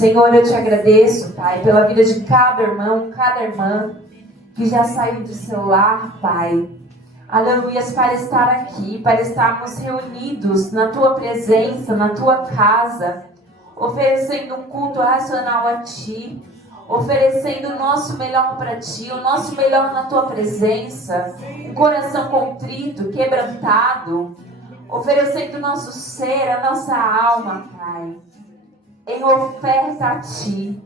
Senhor, eu te agradeço, Pai, pela vida de cada irmão, cada irmã que já saiu do seu lar, Pai. Aleluia, para estar aqui, para estarmos reunidos na Tua presença, na Tua casa, oferecendo um culto racional a Ti, oferecendo o nosso melhor para Ti, o nosso melhor na Tua presença, um coração contrito, quebrantado, oferecendo o nosso ser, a nossa alma, Pai, em oferta a Ti.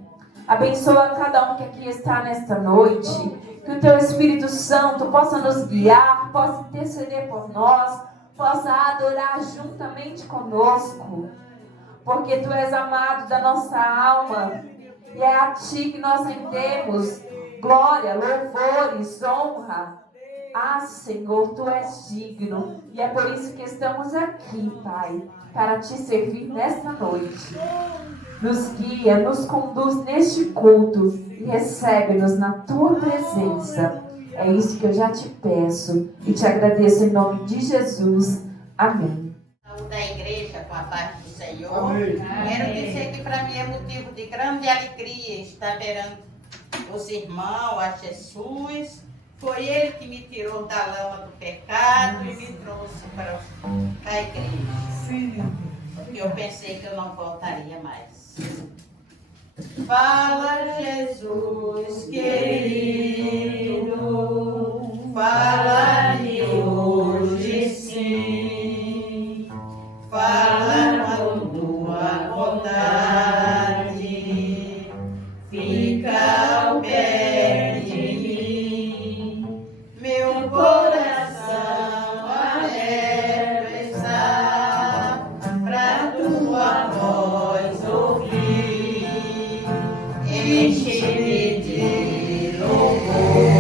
Abençoa cada um que aqui está nesta noite, que o Teu Espírito Santo possa nos guiar, possa interceder por nós, possa adorar juntamente conosco, porque Tu és amado da nossa alma, e é a Ti que nós rendemos glória, louvores, honra. Ah, Senhor, Tu és digno, e é por isso que estamos aqui, Pai, para Te servir nesta noite. Nos guia, nos conduz neste culto e recebe-nos na Tua presença. É isso que eu já te peço e te agradeço em nome de Jesus. Amém. Da igreja, com a paz do Senhor. Amém. Quero dizer que para mim é motivo de grande alegria estar perante os irmãos, a Jesus. Foi Ele que me tirou da lama do pecado e me trouxe para a igreja. Sim. Eu pensei que eu não voltaria mais. Fala, Jesus querido, fala-me hoje sim, fala com tua bondade, fica ao pé de mim, meu coração alegre está pra tua voz ouvir, enche-me de louvor.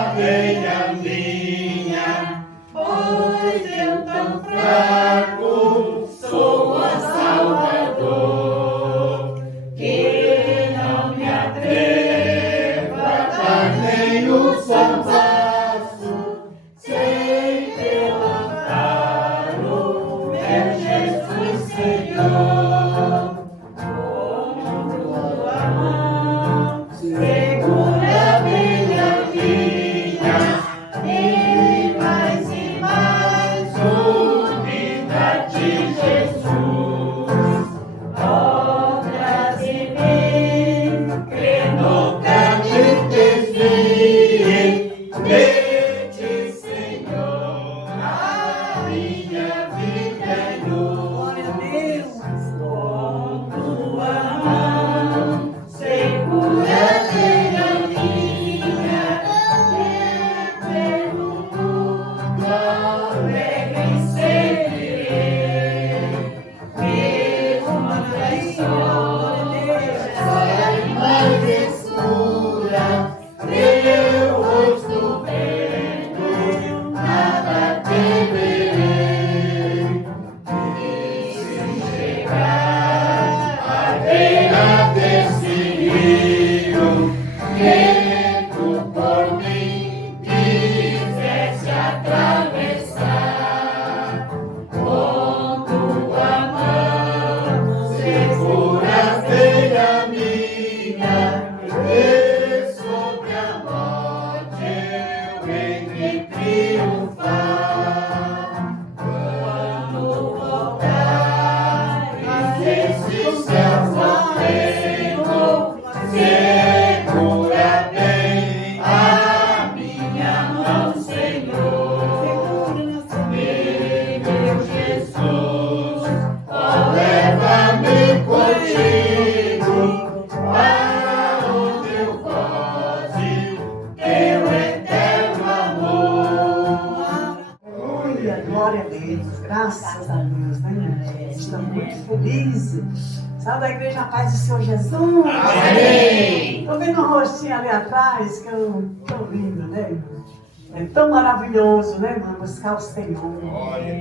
aveia minha, pois eu tão fraco sou a Salvador, que não me atreva a dar nem o só passo sem teu amparo, meu Jesus Senhor. Com tua mão segura minha vida e mais unida de Jesus. Obras em mim que nunca me desviem de ti, Senhor. A minha vida é glória a Deus. Com tua mão segura minha vida e pelo mundo alegre seguirei. Mesmo na história, mais escura, teu rosto vendo, nada temerei. E se chegar à beira desse rio, que tu por mim quisesse atravessar, com tua mão segura-te a minha, e sobre a morte eu hei de triunfar. Quando voltar esse céu vendo, segura bem a minha mão, Senhor. Meu Jesus, leva-me contigo para onde eu goze teu eterno amor. Aleluia, glória a Deus, graças a Deus, né? Estamos muito felizes. Sabe da igreja Paz do Senhor Jesus? Amém. Estou vendo um rostinho ali atrás, que eu estou lindo, né, irmão? É tão maravilhoso, né, irmão? Buscar o Senhor.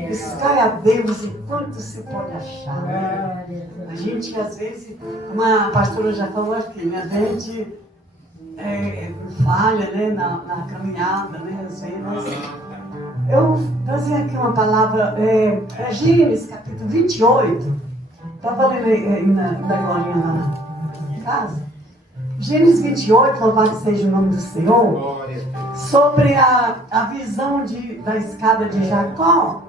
Buscar a Deus enquanto se pode achar, né? A gente, às vezes, como a pastora já falou aqui, né? A gente falha, né, na caminhada, né? Às vezes. Eu trazia aqui uma palavra, Gênesis capítulo 28. Estava lendo aí na Glorinha lá na casa. Gênesis 28, louvado seja o nome do Senhor. Sobre a visão da escada de Jacó.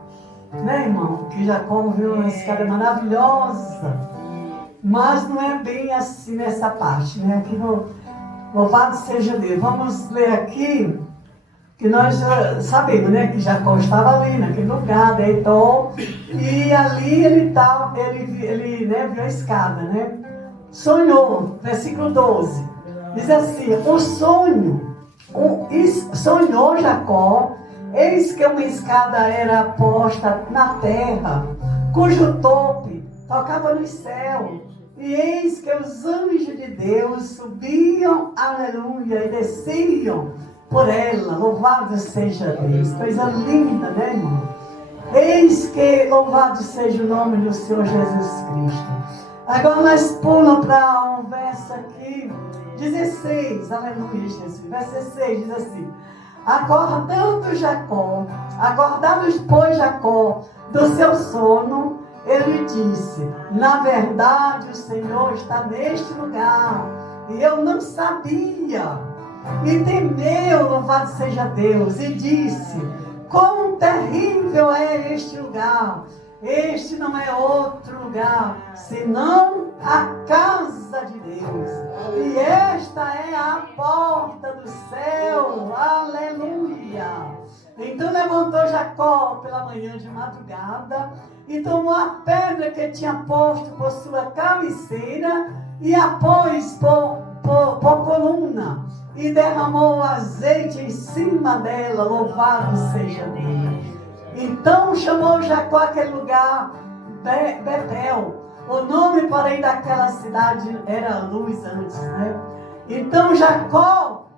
Né, irmão? Que Jacó viu uma escada maravilhosa. Mas não é bem assim nessa parte, né? Aqui no louvado seja Deus. Vamos ler aqui. Que nós já sabemos, né, que Jacó estava ali naquele lugar, deitou, e ali ele né, viu a escada, né? Sonhou, versículo 12, diz assim: sonhou Jacó, eis que uma escada era posta na terra, cujo tope tocava no céu, e eis que os anjos de Deus subiam, aleluia, e desciam por ela. Louvado seja Deus. Coisa linda, né, irmão? Eis que louvado seja o nome do Senhor Jesus Cristo. Agora nós pulamos para um verso aqui, 16, aleluia, Jesus. Verso 16 diz assim: acordado, pois, Jacó do seu sono, ele disse: na verdade o Senhor está neste lugar, e eu não sabia. E temeu, louvado seja Deus, e disse: quão terrível é este lugar! Este não é outro lugar, senão a casa de Deus. E esta é a porta do céu. Aleluia! Então levantou Jacó pela manhã de madrugada e tomou a pedra que tinha posto por sua cabeceira e a pôs por coluna e derramou azeite em cima dela. Louvado seja Deus. Então chamou Jacó aquele lugar Betel. O nome, porém, daquela cidade era Luz antes, né? Então Jacó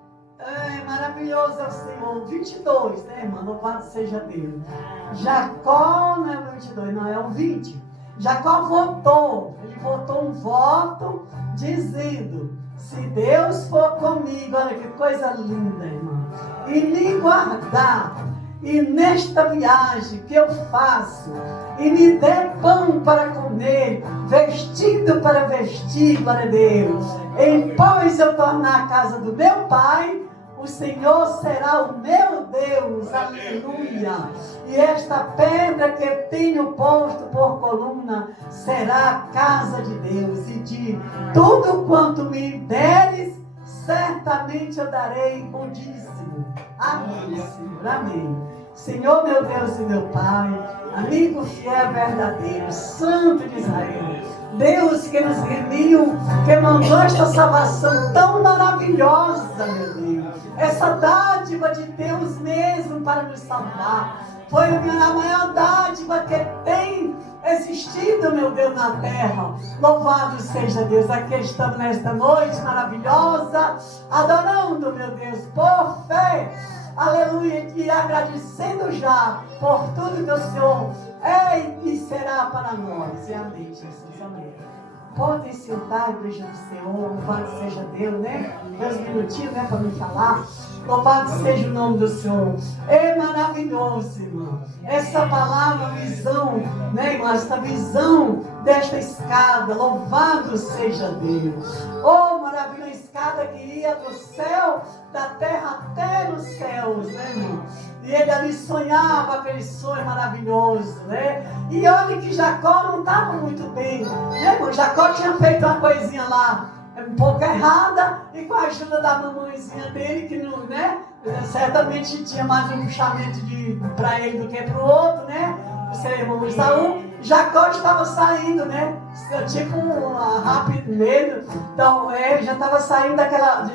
Maravilhoso é o Senhor. 22, né, irmã? Louvado seja Deus. Jacó, não é o 22, não, é o 20. Jacó votou. Ele votou um voto dizendo: se Deus for comigo, olha que coisa linda, irmã, e me guardar, e nesta viagem que eu faço, e me der pão para comer, vestido para vestir, glória a Deus, depois eu tornar a casa do meu pai, o Senhor será o meu Deus, aleluia. E esta pedra que tenho posto por coluna será a casa de Deus. E de tudo quanto me deres, certamente eu darei o dízimo. Amém, Senhor, amém. Senhor, meu Deus e meu Pai, amigo fiel, verdadeiro, Santo de Israel, Deus que nos remiu, que mandou esta salvação tão maravilhosa, meu Deus, essa dádiva de Deus mesmo para nos salvar, foi a maior dádiva que tem existido, meu Deus, na terra. Louvado seja Deus. Aqui estamos nesta noite maravilhosa, adorando, meu Deus, por fé, aleluia, e agradecendo já por tudo que o Senhor é e será para nós. E amém, Jesus, amém. Podem sentar, igreja do Senhor, louvado seja Deus, né? 2 minutinhos, né, para me falar. Louvado seja o nome do Senhor. É maravilhoso, irmão. Essa palavra, visão, né, irmão? Essa visão desta escada. Louvado seja Deus. Oh, maravilhosa escada que ia do céu, da terra até nos céus, né, irmão? E ele ali sonhava aquele sonho maravilhoso, né? E olha que Jacó não estava muito bem, né, irmão? Jacó tinha feito uma coisinha lá um pouco errada, e com a ajuda da mamãezinha dele, que não, né, certamente tinha mais um puxamento para ele do que para o outro, né? Você, irmão Isaú, Jacó estava saindo, né? Tipo um rápido medo, então ele já estava saindo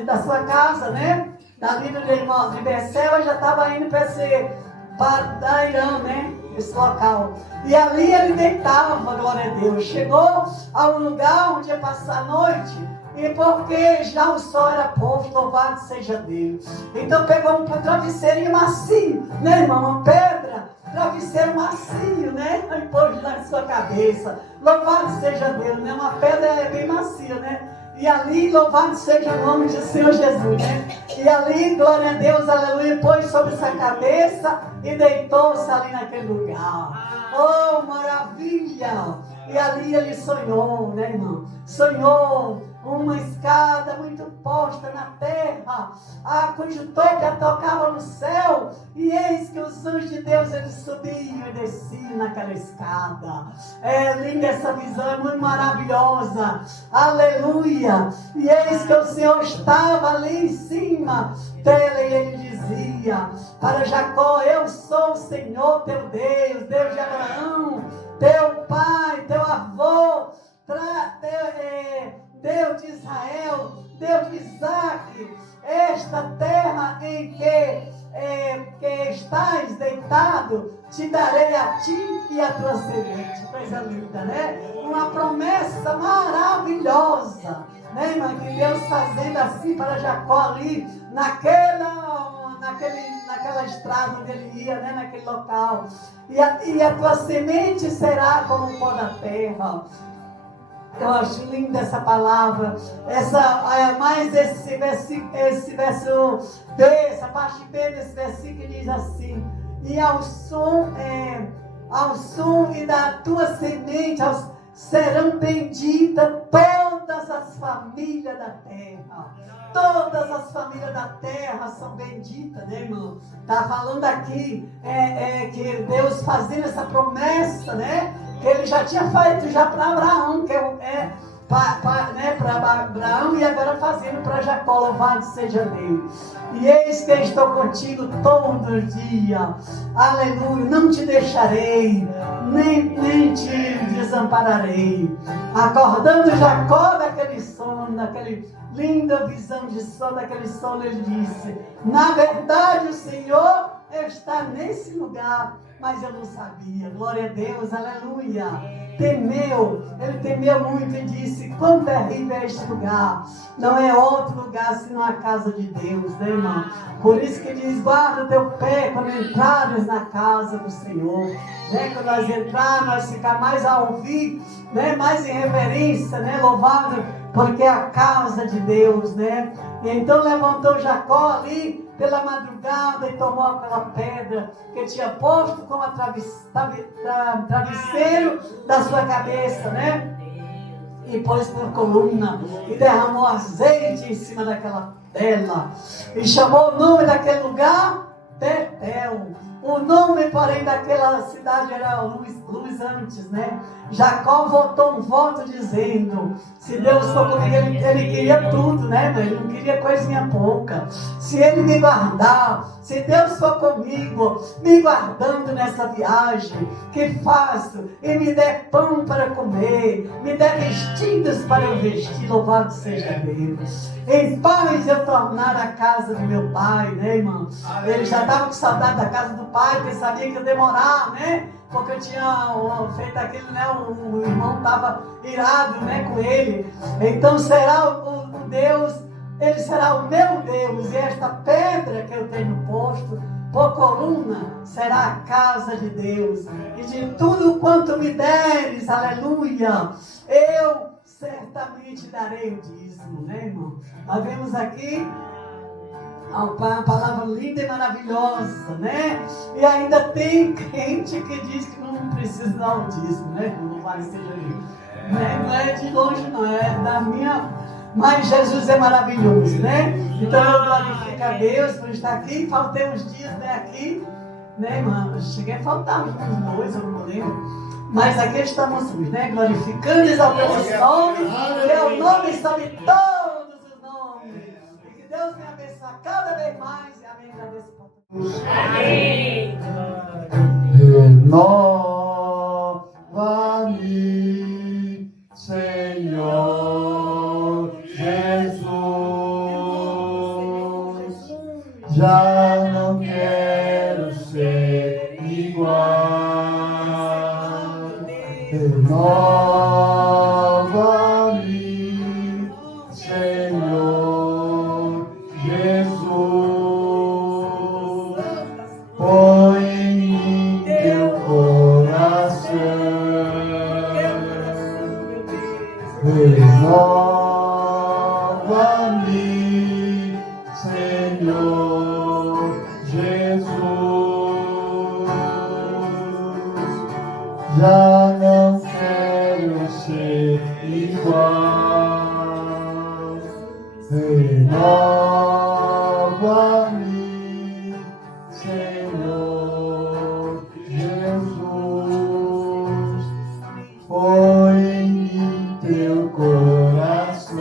da sua casa, né? Dali de Beceba, já estava indo para Dairã, né? Esse local. E ali ele deitava, glória a Deus. Chegou a um lugar onde ia passar a noite, e porque já o sol era posto, louvado seja Deus. Então pegou um travesseirinho macio, né, irmão? Uma pedra, travesseiro macio, né? E pôs na sua cabeça. Louvado seja Deus, né? Uma pedra é bem macia, né? E ali, louvado seja o nome do Senhor Jesus, né? E ali, glória a Deus, aleluia, pôs sobre sua cabeça e deitou-se ali naquele lugar. Oh, maravilha! E ali ele sonhou, né, irmão? Sonhou uma escada muito posta na terra, cujo toque tocava no céu, e eis que os anjos de Deus, eles subiam e desciam naquela escada. É linda essa visão, é muito maravilhosa, aleluia. E eis que o Senhor estava ali em cima dela, e ele dizia para Jacó: eu sou o Senhor teu Deus, Deus de Abraão, teu pai, teu avô, Deus de Israel, Deus de Isaac. Esta terra em que estás deitado, te darei a ti e a tua semente. Coisa linda, né? Uma promessa maravilhosa, né, irmã? Que Deus fazendo assim para Jacó ali, naquela estrada onde ele ia, né, naquele local. E a tua semente será como o pó da terra. Eu acho linda essa palavra, mais esse verso B, essa parte B desse versículo diz assim: e ao som e da tua semente serão benditas todas as famílias da terra. Todas as famílias da terra são benditas, né, irmão? Está falando aqui que Deus fazendo essa promessa, né? Que ele já tinha feito já para Abraão, para Abraão, e agora fazendo para Jacó. Louvado seja Deus. E eis que estou contigo todos os dias, aleluia, não te deixarei, nem te desampararei. Acordando Jacó daquele sono, daquele linda visão de sono, daquele sono, ele disse: na verdade o Senhor está estar nesse lugar, mas eu não sabia. Glória a Deus, aleluia. Temeu, ele temeu muito e disse: quão terrível é este lugar. Não é outro lugar senão a casa de Deus, né, irmão? Por isso que diz: guarda o teu pé quando entrares na casa do Senhor. Né? Quando nós entrarmos, nós ficar mais a ouvir, né? Mais em reverência, né? Louvado, porque é a casa de Deus, né? E então levantou Jacó ali pela madrugada e tomou aquela pedra que tinha posto como travesseiro da sua cabeça, né? E pôs por coluna e derramou azeite em cima dela e chamou o nome daquele lugar Betel. O nome, porém, daquela cidade era Luz antes, né? Jacó votou um voto dizendo: se Deus for comigo, ele queria tudo, né? Ele não queria coisinha pouca. Se ele me guardar, se Deus for comigo, me guardando nessa viagem que faço, e me der pão para comer, me der vestidos para eu vestir, louvado seja Deus. Em paz eu tornar a casa do meu pai, né, irmão? Ele já estava com saudade da casa do pai, porque sabia que ia demorar, né? Porque eu tinha feito aquilo, né? O irmão estava irado, né, com ele. Então será o Deus, ele será o meu Deus. E esta pedra que eu tenho posto por coluna será a casa de Deus. E de tudo quanto me deres, aleluia, eu certamente darei o dízimo, né, irmão? Nós vemos aqui uma palavra linda e maravilhosa, né? E ainda tem crente que diz que não precisa dar o dízimo, né? Não vai ser né? Não é de longe, não, é da minha. Mas Jesus é maravilhoso, né? Então eu glorifico a Deus por estar aqui. Faltei uns dias, né, aqui, né, irmão? Cheguei a faltar uns 2, eu não lembro. Mas aqui estamos, né? Glorificando e exaltando os nomes, que é o nome sobre todos os nomes. E que Deus me abençoe cada vez mais. E amém. Agradeço por tudo. Amém. Renova-me, Senhor Jesus. Já não quero ser igual. Renova-me, Senhor Jesus. Põe em mim teu coração. Renova-me, Senhor Jesus. Já não quero ser igual. Renova-me, Senhor Jesus. Põe em mim teu coração,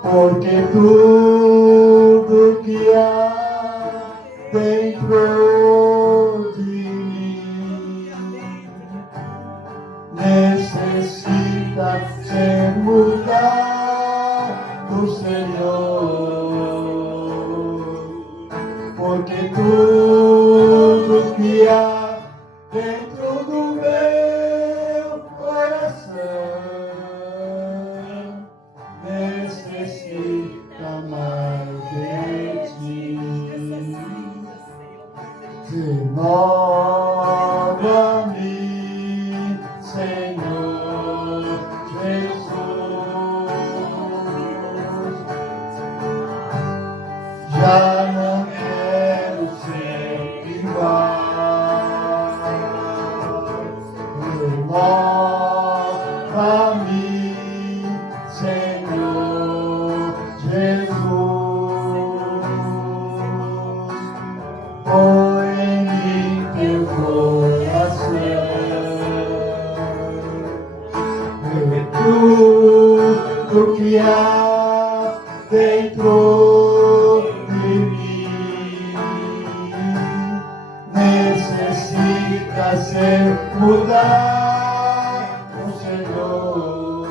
porque tudo que há dentro de mim necessita ser mudado, Senhor. Porque tudo que há dentro do meu coração necessita mais de ti. Renova-me, Senhor Jesus. Já não quero ser igual. Renova-me, Senhor Jesus. Põe em mim teu coração. Tudo que há dentro de mim necessita ser mudado, Senhor.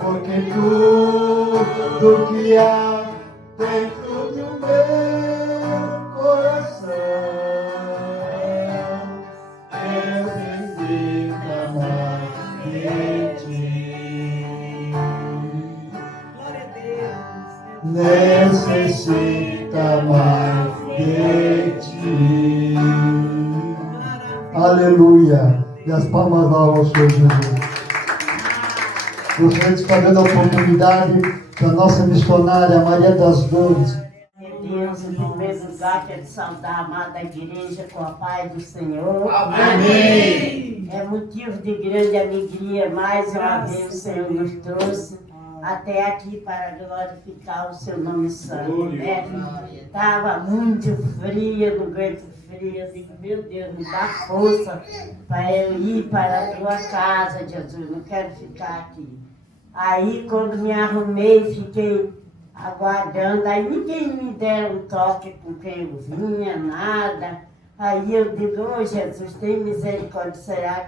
Porque tudo que há dentro necessita mais de ti. Aleluia. E as palmas ao Senhor Jesus. Gostaria de estar dando a oportunidade para a nossa missionária Maria das Dores. Deus, em primeiro lugar, quero saudar a amada igreja com a paz do Senhor. Amém. É motivo de grande alegria, mais uma vez o Senhor nos trouxe até aqui para glorificar o seu nome santo. Né? Estava muito frio, não aguento frio. Eu digo, meu Deus, me dá força para eu ir para a tua casa, Jesus. Não quero ficar aqui. Aí, quando me arrumei, fiquei aguardando. Aí ninguém me deu um toque com quem eu vinha, nada. Aí eu digo, ô Jesus, tem misericórdia, será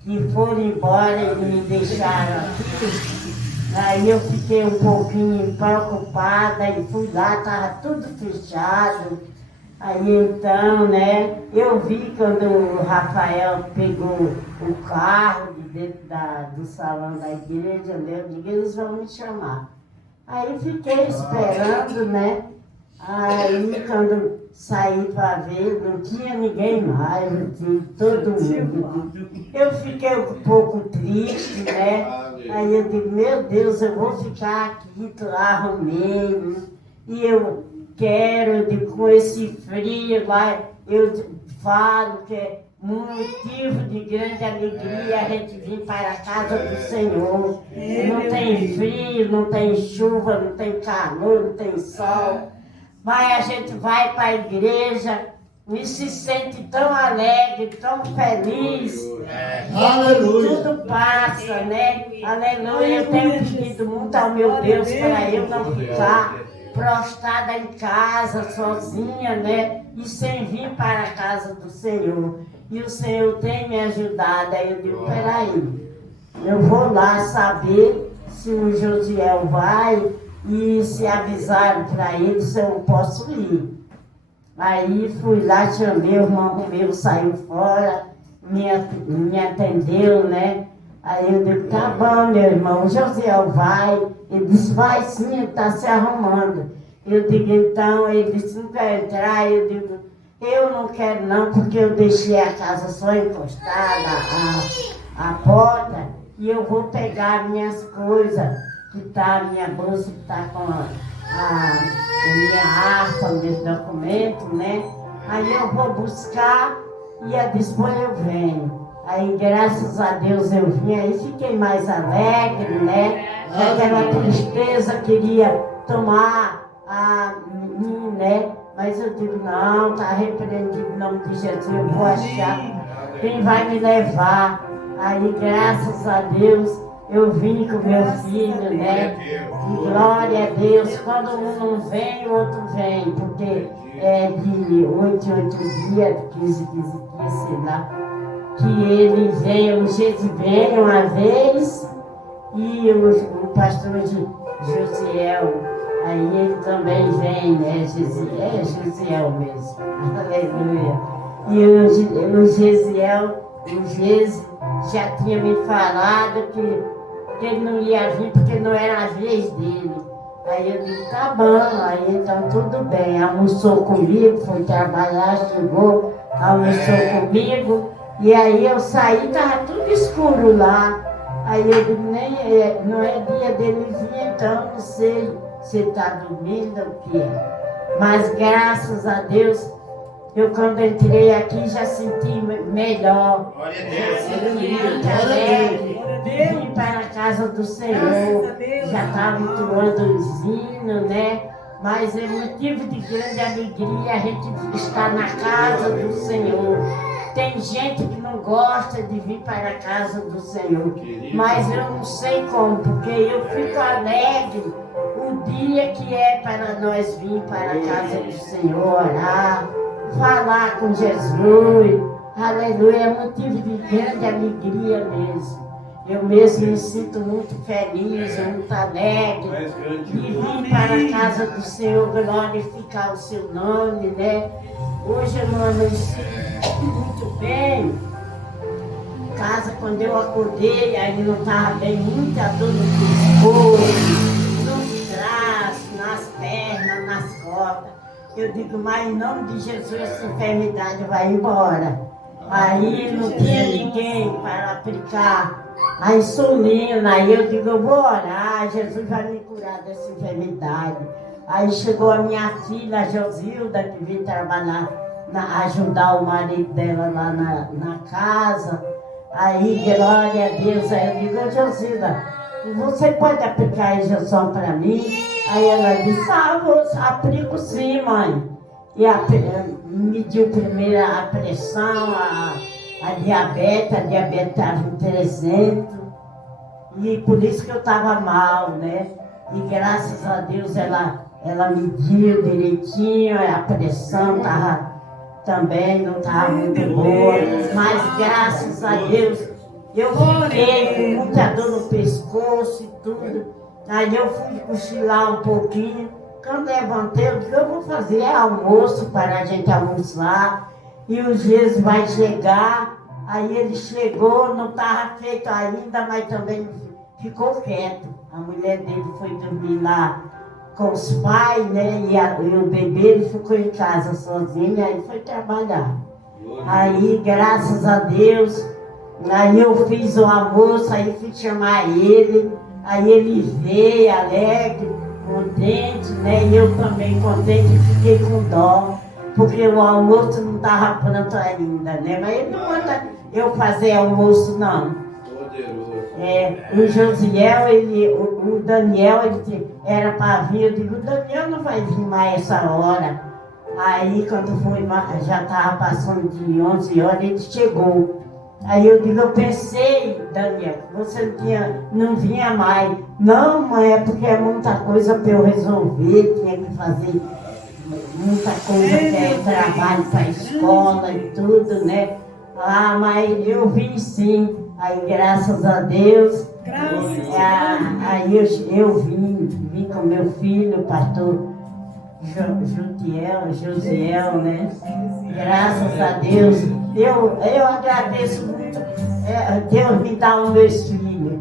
que foram embora e me deixaram aqui? Aí eu fiquei um pouquinho preocupada e fui lá, estava tudo fechado. Aí então, né, eu vi quando o Rafael pegou o carro de dentro do salão da igreja, né, eu digo, eles vão me chamar. Aí fiquei esperando, né? Aí quando saí para ver, não tinha ninguém mais, todo mundo. Eu fiquei um pouco triste, né? Aí eu digo, meu Deus, eu vou ficar aqui, arrumei. E eu digo, com esse frio lá, eu falo que é motivo de grande alegria a gente vir para a casa do Senhor. Não tem frio, não tem chuva, não tem calor, não tem sol. Mas a gente vai para a igreja e se sente tão alegre, tão feliz. Aleluia. Tudo passa, né? Aleluia. Eu tenho pedido muito ao meu Deus para eu não ficar prostrada em casa, sozinha, né? E sem vir para a casa do Senhor. E o Senhor tem me ajudado. Aí eu digo, peraí, eu vou lá saber se o Josiel vai e se avisaram para ele se eu posso ir. Aí fui lá, chamei, o irmão meu saiu fora, me atendeu, né? Aí eu digo, tá bom, meu irmão, o Josiel vai. Ele disse, vai sim, ele está se arrumando. Eu digo, então, ele disse, não quer entrar? Eu digo, eu não quero não, porque eu deixei a casa só encostada, a porta, e eu vou pegar minhas coisas, que tá a minha bolsa, que está com a minha harpa, meus documentos, né? Aí eu vou buscar e depois eu venho. Aí, graças a Deus, eu vim, aí fiquei mais alegre, né? Aquela tristeza, queria tomar a mim, né? Mas eu digo, não, está repreendido em nome de Jesus, eu vou achar quem vai me levar. Aí, graças a Deus, eu vim com meu filho, né? E glória a Deus, quando um não vem, o outro vem, porque é de 8 em 8 dias, 15 dias, sei lá, que ele veio, o Gesi veio uma vez, e o pastor Josiel, aí ele também vem, né? Josiel mesmo, aleluia. E o Gesiel, o Gesi já tinha me falado que ele não ia vir porque não era a vez dele. Aí eu disse, tá bom, aí então tudo bem. Almoçou comigo, foi trabalhar, chegou, almoçou comigo. E aí eu saí, estava tudo escuro lá. Aí eu digo, não é dia dele vir, então não sei se está dormindo ou o que é. Mas graças a Deus, eu quando entrei aqui já senti melhor. Glória a Deus. Senti muito alegre. Vim para a casa do Senhor. Já estava entoando os hinos, né? Mas é motivo de grande alegria a gente estar na casa do Senhor. Tem gente que não gosta de vir para a casa do Senhor, mas eu não sei como, porque eu fico alegre o dia que é para nós vir para a casa do Senhor, orar, falar com Jesus. Aleluia, é motivo de grande alegria mesmo. Eu mesmo me sinto muito feliz, muito alegre de vir para a casa do Senhor, glorificar o seu nome, né? Hoje eu não amanheci muito bem. Em casa, quando eu acordei, aí não estava bem, muita dor no pescoço, nos braços, nas pernas. porta. Eu digo, mas em nome de Jesus essa enfermidade vai embora. Aí não tinha ninguém para aplicar a insulina. Aí eu digo, eu vou orar, Jesus vai me curar dessa enfermidade. Aí chegou a minha filha, a Josilda, que veio trabalhar, ajudar o marido dela lá na casa. Aí, glória a Deus, aí eu digo, Josilda, você pode aplicar a injeção para mim? Aí ela disse, eu aplico sim, mãe. E mediu primeiro a pressão, a diabetes estava em 300. E por isso que eu estava mal, né? E graças a Deus ela mediu direitinho, a pressão também não estava muito boa. Mas graças a Deus eu fiquei com muita dor no pescoço e tudo. Aí eu fui cochilar um pouquinho. Quando levantei, eu disse, eu vou fazer almoço para a gente almoçar. E o Jesus vai chegar. Aí ele chegou, não estava feito ainda, mas também ficou quieto. A mulher dele foi dormir lá com os pais, né? E o bebê ele ficou em casa sozinho, aí foi trabalhar. Aí, graças a Deus, aí eu fiz o almoço, aí fui chamar ele. Aí ele veio alegre, contente, né? E eu também contente e fiquei com dó, porque o almoço não estava pronto ainda, né? Mas ele não manda eu fazer almoço, não. O Josiel, o Daniel, ele era para vir, eu digo, o Daniel não vai vir mais essa hora. Aí quando foi, já estava passando de 11 horas, ele chegou. Aí eu digo, eu pensei, Daniel, você não vinha mais. Não, mãe, é porque é muita coisa para eu resolver, tinha que fazer muita coisa, que é trabalho para a escola e tudo, né? Ah, mas eu vim sim. Aí, graças a Deus, aí eu vim com meu filho, o pastor Josiel, né? Graças a Deus. Eu agradeço muito, Deus me dá os meus filhos,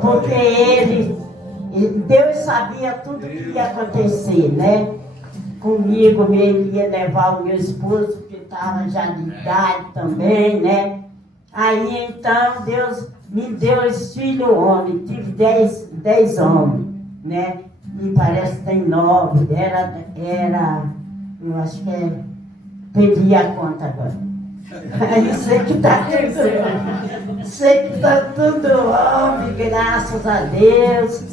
porque Deus sabia tudo que ia acontecer, né? Comigo, ele ia levar o meu esposo, que estava já de idade também, né? Aí então Deus me deu esse filho homem, tive 10 homens, né? E parece que tem 9, eu acho que perdi a conta agora. Aí sei que está tudo homem, graças a Deus,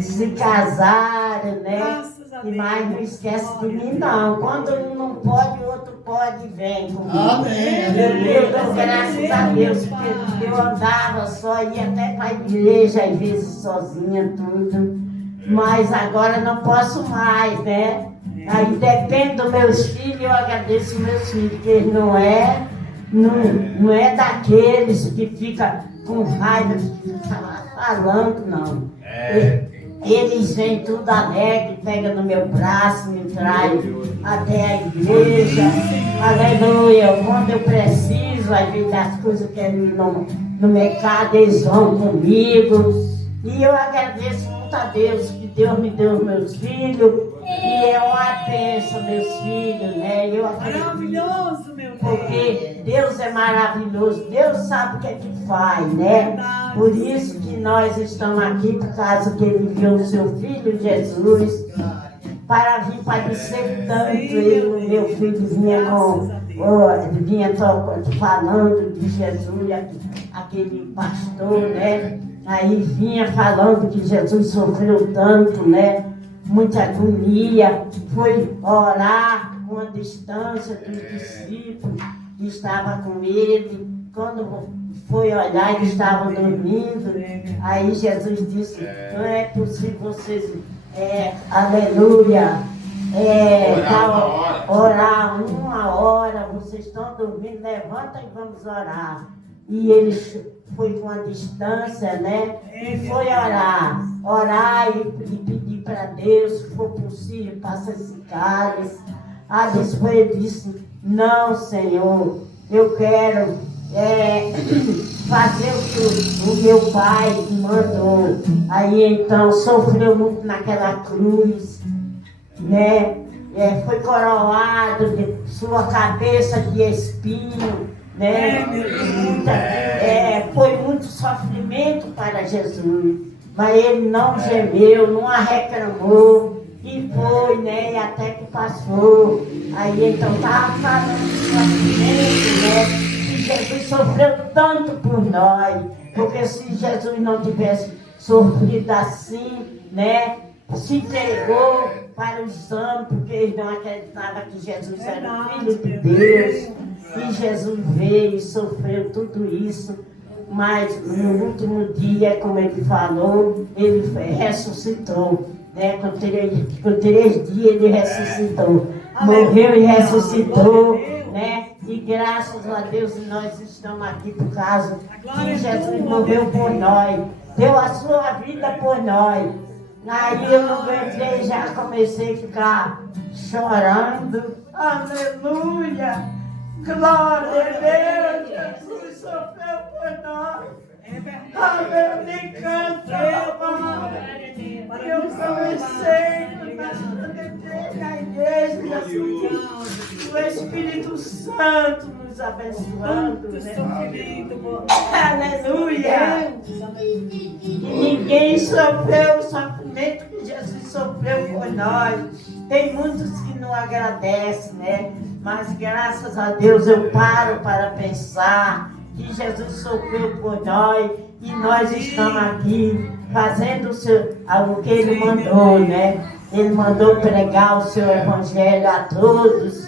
se casaram, né? E mais não esquece de mim não, quando um não pode, o outro pode e vem comigo. Amém. Eu dou graças a Deus, porque eu andava só, ia até para a igreja, às vezes sozinha, tudo. Mas agora não posso mais, né? Aí depende dos meus filhos, eu agradeço meus filhos, porque eles não é daqueles que fica com raiva, que fica falando, não. Eles vêm tudo alegre, pegam no meu braço, me trazem até a igreja. Aleluia. Quando eu preciso, às vezes das coisas que eu no mercado, eles vão comigo. E eu agradeço muito a Deus, que Deus me deu os meus filhos. E é uma bênção, meus filhos, né? Eu acredito, maravilhoso, meu Deus. Porque Deus é maravilhoso, Deus sabe o que é que faz, né? Por isso que nós estamos aqui, por causa que Ele enviou o seu Filho Jesus, para vir padecer tanto. Ele, meu filho, vinha falando de Jesus, aquele pastor, né? Aí vinha falando que Jesus sofreu tanto, né? Muita agonia, foi orar com a distância dos discípulos que estavam com ele. Quando foi olhar, eles estavam dormindo. Aí Jesus disse, não é possível vocês, aleluia, orar 1 hora, vocês estão dormindo, levanta e vamos orar. E ele foi com a distância, né? E foi orar e pedir para Deus, se for possível, passa esse cálice. Depois ele disse, não, Senhor, eu quero fazer o que o meu pai mandou. Aí então sofreu muito naquela cruz, né? foi coroado de sua cabeça de espinho, né? Foi muito sofrimento para Jesus, mas ele não gemeu, não reclamou, e foi, né? E até que passou. Aí então estava falando de sofrimento, né? Que Jesus sofreu tanto por nós, porque se Jesus não tivesse sofrido assim, né? Se entregou para os santos, porque eles não acreditavam que Jesus era o Filho de Deus. E Jesus veio e sofreu tudo isso. Mas no último dia, como ele falou, ele ressuscitou. Né? Com três dias ele ressuscitou. Morreu e ressuscitou. Né? E graças a Deus nós estamos aqui por causa que Jesus morreu por nós. Deu a sua vida por nós. Aí eu não aguentei, já comecei a ficar chorando. Aleluia! Glória a Deus! Jesus sofreu por nós. Aleluia! Canta, eu comecei na igreja, o Espírito Santo nos abençoando. Né? Aleluia! E ninguém sofreu o sofrimento que Jesus sofreu por nós. Tem muitos que não agradecem, né? Mas graças a Deus eu paro para pensar que Jesus sofreu por nós e nós estamos aqui fazendo o que Ele mandou, né? Ele mandou pregar o seu evangelho a todos,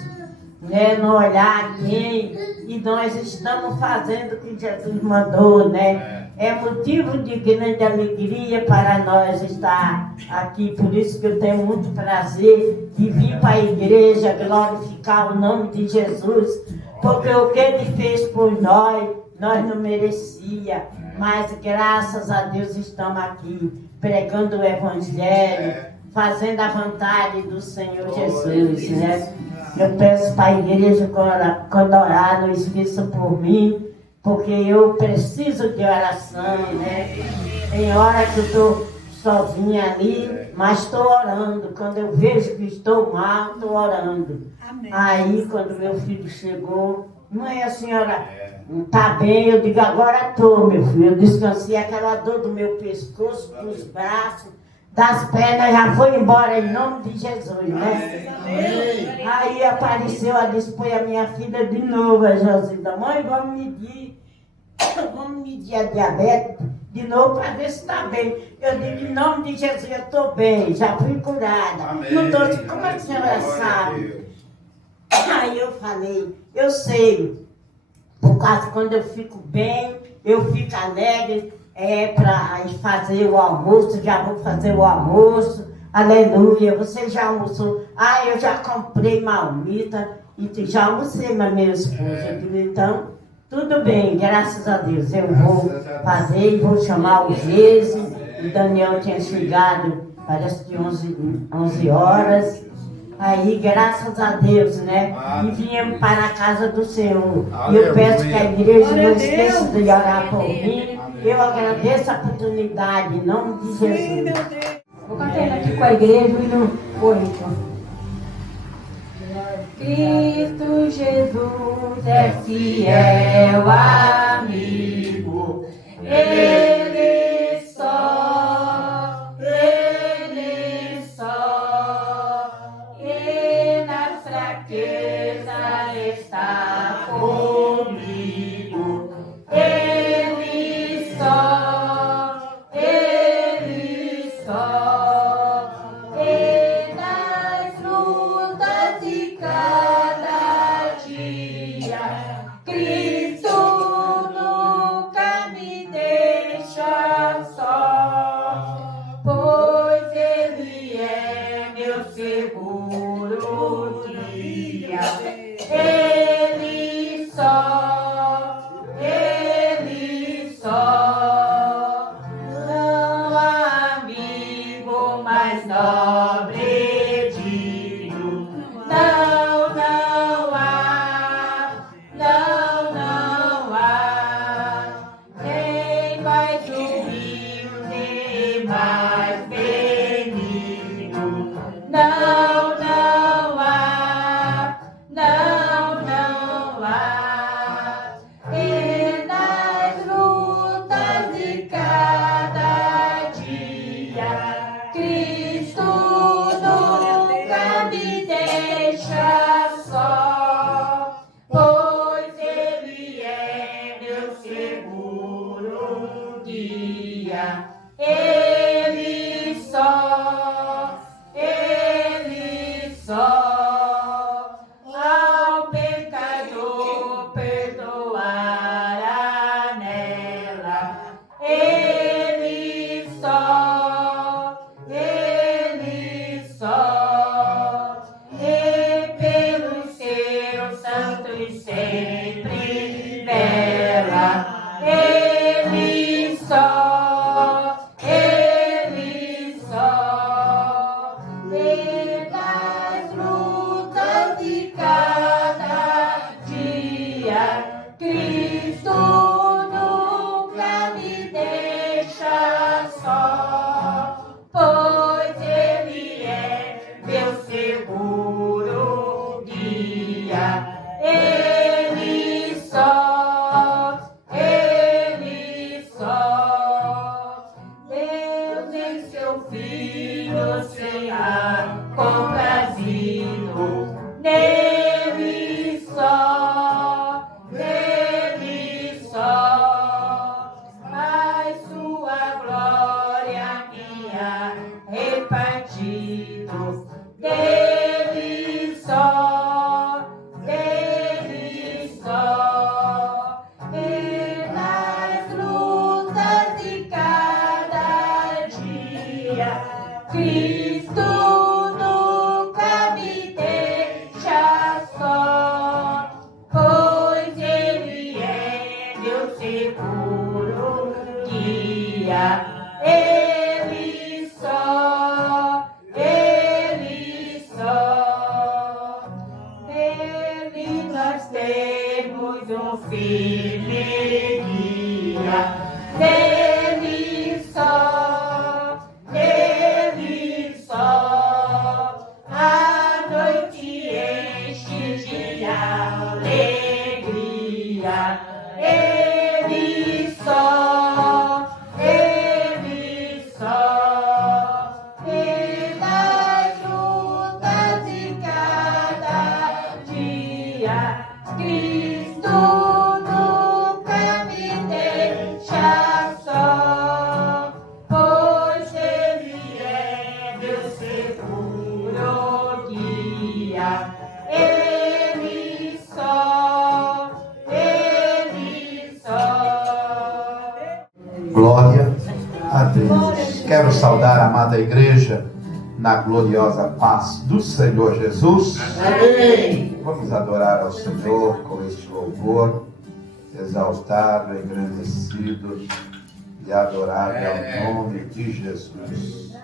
né? Não olhar quem, e nós estamos fazendo o que Jesus mandou, né? É motivo de grande alegria para nós estar aqui, por isso que eu tenho muito prazer de vir para a igreja glorificar o nome de Jesus, porque o que Ele fez por nós não merecia, mas graças a Deus estamos aqui, pregando o Evangelho, fazendo a vontade do Senhor Jesus, né? Eu peço para a igreja, quando orar, não esqueçam por mim, porque eu preciso de oração, né? Tem hora que eu estou sozinha ali, mas estou orando. Quando eu vejo que estou mal, estou orando. Amém. Aí, quando meu filho chegou, mãe, a senhora está bem? Eu digo, agora estou, meu filho. Eu descansei, aquela dor do meu pescoço, dos braços, das pernas, já foi embora em nome de Jesus, né? Amém. Aí apareceu, disse, foi a minha filha de novo, a Josilda. Mãe, vamos medir a diabetes de novo para ver se está bem. Eu digo, em nome de Jesus, eu estou bem, já fui curada. Amém. Não estou assim, como é que a senhora sabe? Aí eu falei, eu sei, por causa quando eu fico bem, eu fico alegre, para fazer o almoço, já vou fazer o almoço, aleluia, você já almoçou? Ah, eu já comprei marmita, e já almocei, mas meu esposo, eu digo, então, tudo bem, graças a Deus, eu vou fazer e vou chamar o Geise, o Daniel tinha chegado, parece que 11 horas, aí, graças a Deus, né? E viemos para a casa do Senhor. E eu peço que a igreja não esqueça de orar por mim. Eu agradeço a oportunidade, em nome de Jesus. Vou cantar aqui com a igreja e no 8. Cristo Jesus é fiel amigo. Ele só. E na fraqueza está comigo. Ele só. E nas lutas de cada dia, Cristo nunca me deixa só, pois Ele é meu seguro guia. Ele só, não há amigo mais nobre digno. Não há, nem mais humilde, mais benigno. Não há. fileria. Nele só, a noite enche de alegria. Ele só, pelas lutas de cada dia, Cristo nunca me deixa só, pois Ele é meu seguro guia. Ele só. Glória a Deus. Quero saudar a amada igreja na gloriosa paz do Senhor Jesus. Amém. Vamos adorar ao Senhor com este louvor, exaltado, engrandecido e adorado ao nome de Jesus.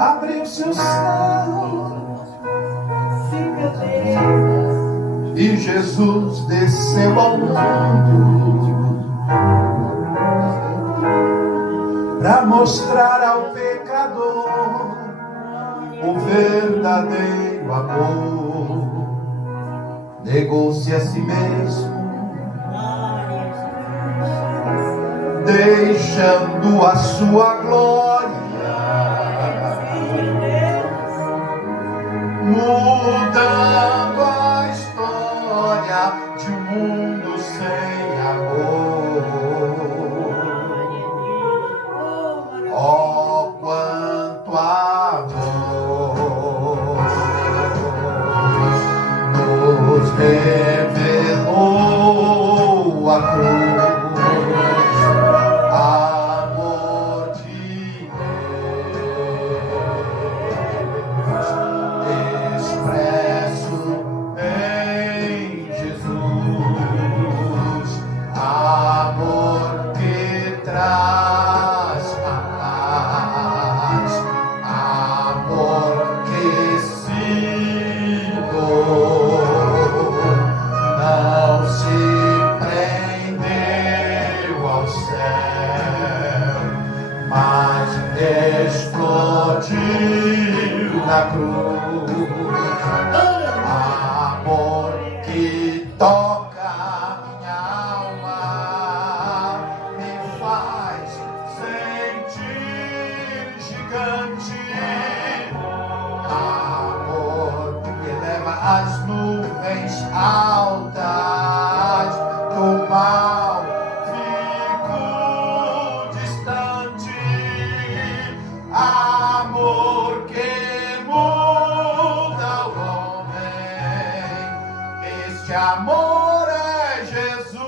Abriu-se o céu e Jesus desceu ao mundo para mostrar ao pecador o verdadeiro amor. Negou-se a si mesmo, deixando a sua glória, mudando a história de um mundo sem amor. Oh, quanto amor nos revelou a cruz, amor de Deus expresso em Jesus, amor que traz a paz, amor que se doou, não se prendeu ao céu, mas explodiu na cruz. Amor que toca minha alma, me faz sentir gigante. Amor que leva as nuvens altas do mal, fico distante. Amor que muda o homem, este amor é Jesus.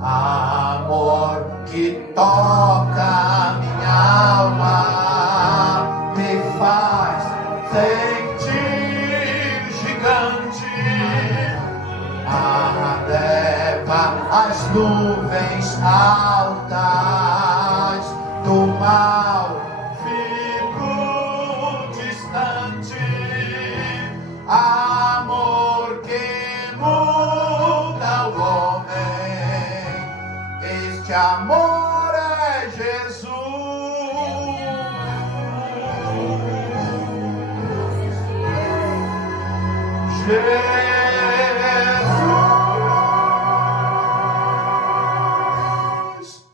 Amor que toca minha alma, me faz sentir gigante. Leva as nuvens altas do mal, fico distante. Amor que muda o homem, este amor é Jesus.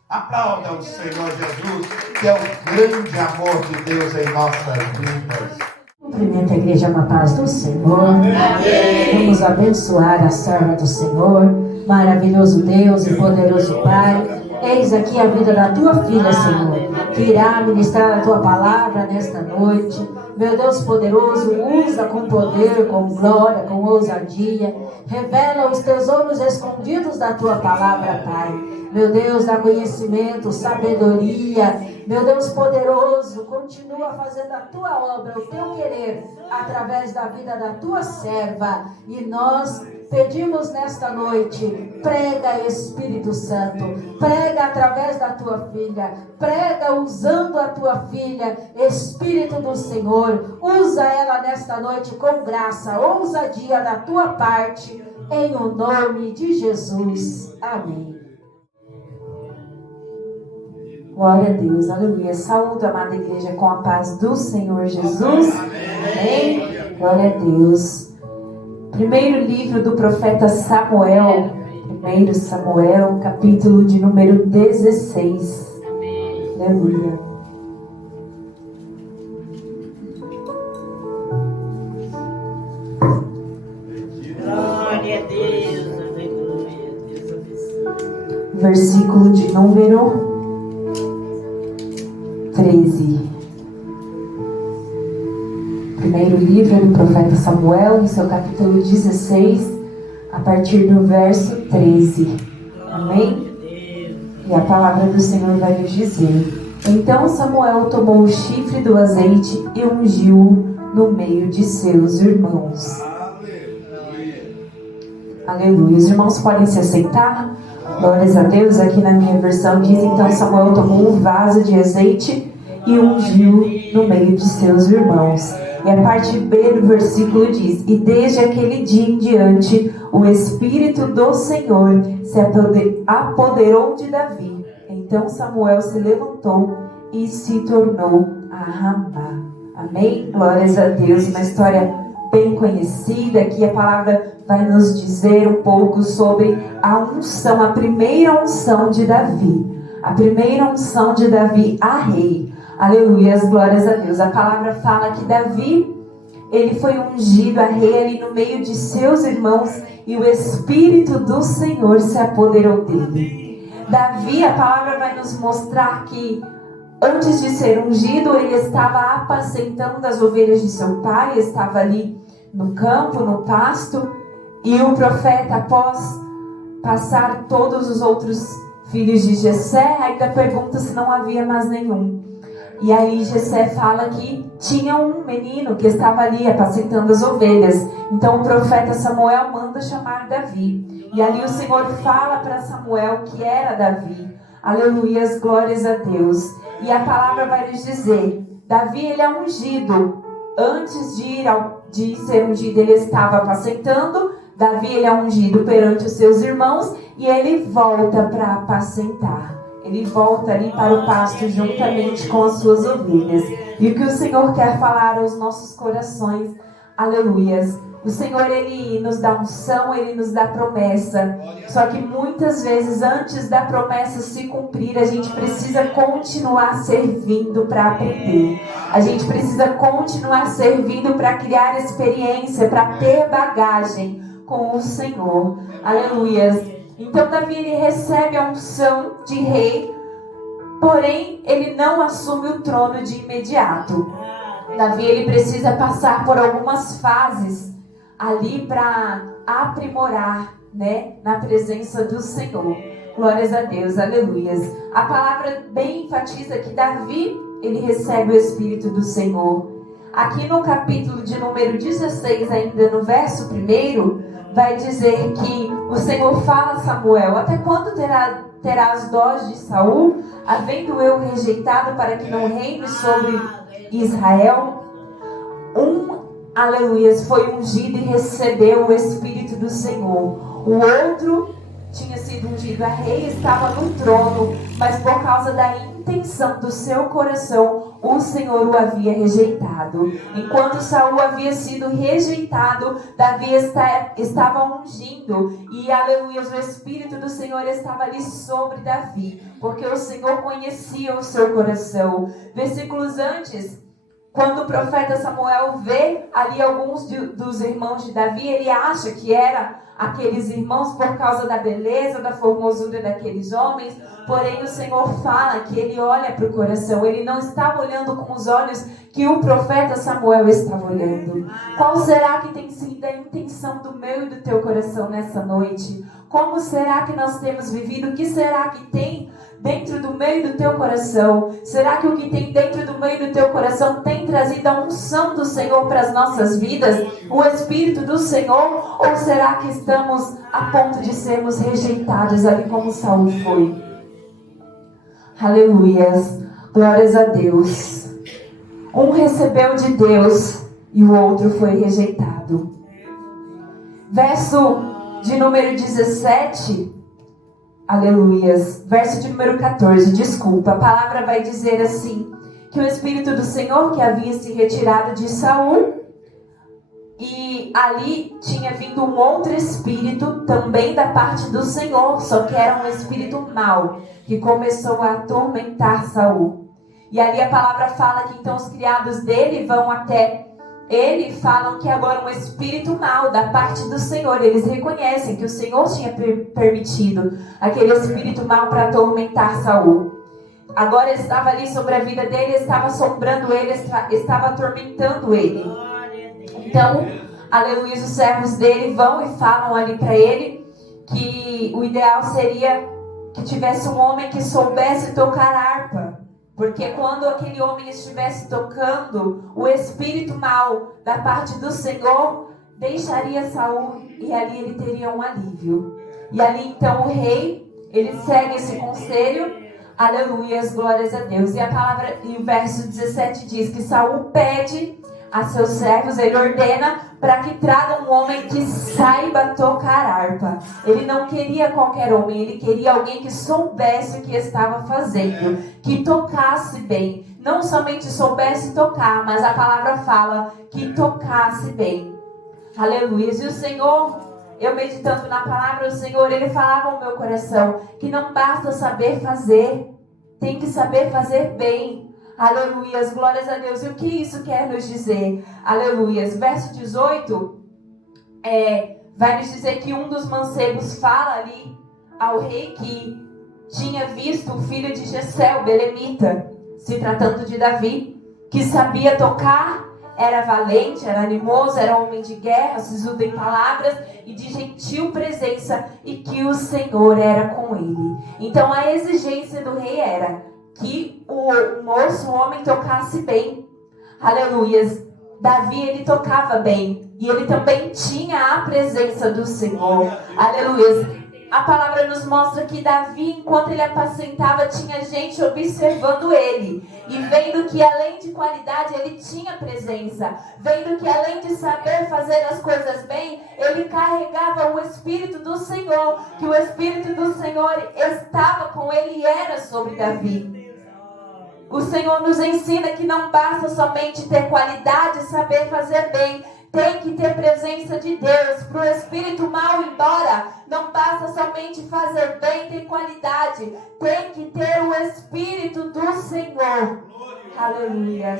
Aplauda o Senhor Jesus, que é o grande amor de Deus em nossas vidas. Cumprimenta a igreja uma paz do Senhor. Amém. Vamos abençoar a serva do Senhor. Maravilhoso Deus e poderoso Pai. Eis aqui a vida da tua filha, Senhor, que irá ministrar a tua palavra nesta noite. Meu Deus poderoso, usa com poder, com glória, com ousadia. Revela os tesouros escondidos da tua palavra, Pai. Meu Deus, dá conhecimento, sabedoria. Meu Deus poderoso, continua fazendo a tua obra, o teu querer, através da vida da tua serva. E nós pedimos nesta noite, prega Espírito Santo, prega através da tua filha, prega usando a tua filha, Espírito do Senhor, usa ela nesta noite com graça, ousadia da tua parte, em o nome de Jesus. Amém. Glória a Deus, aleluia. Saúde, amada igreja, com a paz do Senhor Jesus. Amém. Glória a Deus. Primeiro livro do profeta Samuel, 1 Samuel, capítulo de número 16. Aleluia. Glória a Deus, aleluia. Deus abençoe. Versículo de número 13. Primeiro livro do profeta Samuel, no seu capítulo 16, a partir do verso 13. Amém? E a palavra do Senhor vai nos dizer: Então Samuel tomou o chifre do azeite e ungiu no meio de seus irmãos. Aleluia. Os irmãos podem se assentar? Glórias a Deus. Aqui na minha versão diz: Então Samuel tomou um vaso de azeite e ungiu no meio de seus irmãos. E a parte B do versículo diz: E desde aquele dia em diante, o Espírito do Senhor se apoderou de Davi. Então Samuel se levantou e se tornou a Ramá. Amém? Glórias a Deus. Uma história bem conhecida. Aqui a palavra vai nos dizer um pouco sobre a unção, a primeira unção de Davi. A primeira unção de Davi a rei. Aleluia, glórias a Deus. A palavra fala que Davi, ele foi ungido a rei ali no meio de seus irmãos e o Espírito do Senhor se apoderou dele. Davi, a palavra vai nos mostrar que antes de ser ungido, ele estava apacentando as ovelhas de seu pai, estava ali no campo, no pasto, e o profeta, após passar todos os outros filhos de Jessé, ainda pergunta se não havia mais nenhum. E aí Jessé fala que tinha um menino que estava ali apacentando as ovelhas. Então o profeta Samuel manda chamar Davi. E ali o Senhor fala para Samuel que era Davi. Aleluia, glórias a Deus. E a palavra vai nos dizer: Davi, ele é ungido. Antes de ser ungido, ele estava apacentando. Davi, ele é ungido perante os seus irmãos. E ele volta para apacentar. Ele volta ali para o pasto juntamente com as suas ovelhas. E o que o Senhor quer falar aos nossos corações, aleluias. O Senhor, ele nos dá unção, ele nos dá promessa. Só que muitas vezes, antes da promessa se cumprir, a gente precisa continuar servindo para aprender. A gente precisa continuar servindo para criar experiência, para ter bagagem com o Senhor. Aleluias. Então Davi, ele recebe a unção de rei, porém ele não assume o trono de imediato. Davi, ele precisa passar por algumas fases ali para aprimorar, né, na presença do Senhor. Glórias a Deus, aleluias. A palavra bem enfatiza que Davi, ele recebe o Espírito do Senhor. Aqui no capítulo de número 16, ainda no verso 1, vai dizer que o Senhor fala a Samuel: Até quando terás dós de Saul, havendo eu rejeitado para que não reine sobre Israel? Aleluias, foi ungido e recebeu o Espírito do Senhor. O outro tinha sido ungido a rei, estava no trono, mas por causa da intenção do seu coração, o Senhor o havia rejeitado. Enquanto Saul havia sido rejeitado, Davi estava ungindo. E, aleluia, o Espírito do Senhor estava ali sobre Davi, porque o Senhor conhecia o seu coração. Versículos antes, quando o profeta Samuel vê ali alguns dos irmãos de Davi, ele acha que era aqueles irmãos por causa da beleza, da formosura daqueles homens. Porém, o Senhor fala que ele olha para o coração. Ele não estava olhando com os olhos que o profeta Samuel estava olhando. Qual será que tem sido a intenção do meu e do teu coração nessa noite? Como será que nós temos vivido? O que será que tem dentro do meio do teu coração? Será que o que tem dentro do meio do teu coração tem trazido a unção do Senhor para as nossas vidas? O Espírito do Senhor? Ou será que estamos a ponto de sermos rejeitados ali como Saul foi? Aleluias, glórias a Deus. Um recebeu de Deus e o outro foi rejeitado. Verso de número 17, aleluias, verso de número 14, desculpa, a palavra vai dizer assim, que o Espírito do Senhor que havia se retirado de Saul, e ali tinha vindo um outro espírito também da parte do Senhor, só que era um espírito mau, que começou a atormentar Saul. E ali a palavra fala que então os criados dele vão até ele e falam que agora um espírito mau da parte do Senhor. Eles reconhecem que o Senhor tinha permitido aquele espírito mau para atormentar Saul. Agora ele estava ali sobre a vida dele, estava assombrando ele, estava atormentando ele. Então, aleluia, os servos dele vão e falam ali para ele que o ideal seria que tivesse um homem que soubesse tocar harpa. Porque quando aquele homem estivesse tocando, o espírito mau da parte do Senhor deixaria Saul e ali ele teria um alívio. E ali então o rei, ele segue esse conselho, aleluia, glórias a Deus. E a palavra, e o verso 17 diz que Saul pede a seus servos, ele ordena para que tragam um homem que saiba tocar harpa. Ele não queria qualquer homem, ele queria alguém que soubesse o que estava fazendo, que tocasse bem. Não somente soubesse tocar, mas a palavra fala que tocasse bem. Aleluia. E o Senhor, eu meditando na palavra, o Senhor, ele falava ao meu coração que não basta saber fazer, tem que saber fazer bem. Aleluias, glórias a Deus. E o que isso quer nos dizer? Aleluias. Verso 18 vai nos dizer que um dos mancebos fala ali ao rei que tinha visto o filho de Jessé, o belemita, se tratando de Davi, que sabia tocar, era valente, era animoso, era homem de guerra, sisudo em palavras e de gentil presença, e que o Senhor era com ele. Então a exigência do rei era que o moço, o homem, tocasse bem. Aleluias. Davi, ele tocava bem. E ele também tinha a presença do Senhor. Aleluias. A palavra nos mostra que Davi, enquanto ele apacentava, tinha gente observando ele. E vendo que além de qualidade, ele tinha presença. Vendo que além de saber fazer as coisas bem, ele carregava o Espírito do Senhor. Que o Espírito do Senhor estava com ele e era sobre Davi. O Senhor nos ensina que não basta somente ter qualidade e saber fazer bem. Tem que ter presença de Deus. Para o espírito mau ir embora, não basta somente fazer bem, ter qualidade. Tem que ter o Espírito do Senhor. Aleluia.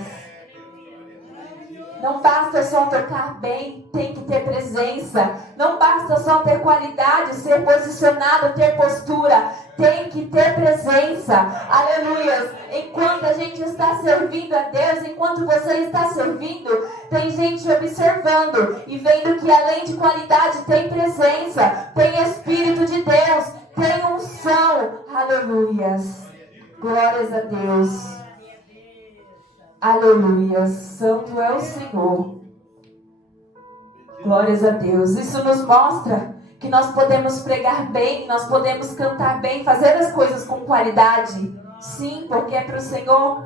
Não basta só tocar bem, tem que ter presença. Não basta só ter qualidade, ser posicionado, ter postura. Tem que ter presença. Aleluia. Enquanto a gente está servindo a Deus, enquanto você está servindo, tem gente observando e vendo que além de qualidade tem presença, tem Espírito de Deus, tem unção. Aleluia. Glórias a Deus. Aleluia, santo é o Senhor. Glórias a Deus. Isso nos mostra que nós podemos pregar bem, nós podemos cantar bem, fazer as coisas com qualidade. Sim, porque é para o Senhor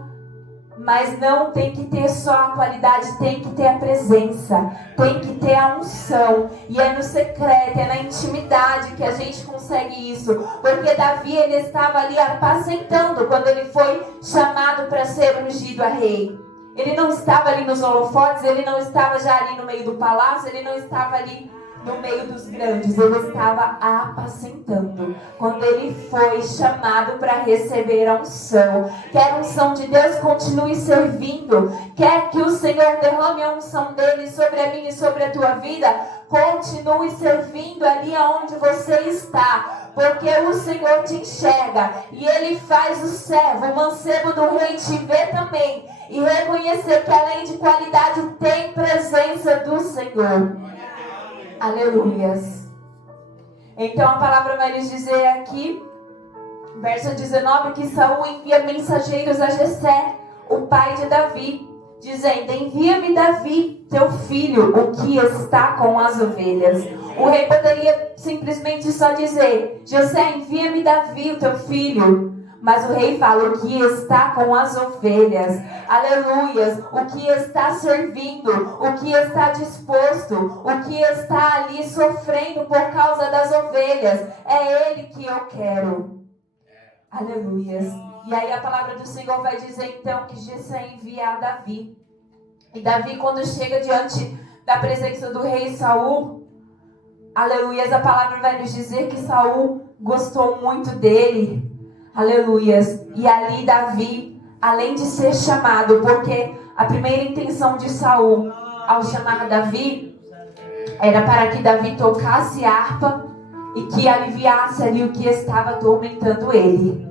Mas não tem que ter só a qualidade, tem que ter a presença, tem que ter a unção. E é no secreto, é na intimidade que a gente consegue isso. Porque Davi, ele estava ali apacentando quando ele foi chamado para ser ungido a rei. Ele não estava ali nos holofotes, ele não estava já ali no meio do palácio, ele não estava ali no meio dos grandes, ele estava apacentando. Quando ele foi chamado para receber a unção, quer a unção de Deus continue servindo, quer que o Senhor derrame a unção dele sobre a minha e sobre a tua vida, continue servindo ali aonde você está, porque o Senhor te enxerga e ele faz o servo, o mancebo do rei te ver também e reconhecer que além de qualidade tem presença do Senhor. Aleluias. Então a palavra vai nos dizer aqui, verso 19, que Saul envia mensageiros a Jessé, o pai de Davi, dizendo: envia-me Davi, teu filho, o que está com as ovelhas. O rei poderia simplesmente só dizer: Jessé, envia-me Davi, o teu filho. Mas o rei fala: o que está com as ovelhas. Aleluias. O que está servindo, o que está disposto, o que está ali sofrendo por causa das ovelhas. É ele que eu quero. Aleluias. E aí a palavra do Senhor vai dizer então que Jessé envia a Davi. E Davi, quando chega diante da presença do rei Saul, aleluias, a palavra vai nos dizer que Saul gostou muito dele. Aleluias. E ali Davi, além de ser chamado, porque a primeira intenção de Saul ao chamar Davi era para que Davi tocasse harpa e que aliviasse ali o que estava atormentando ele.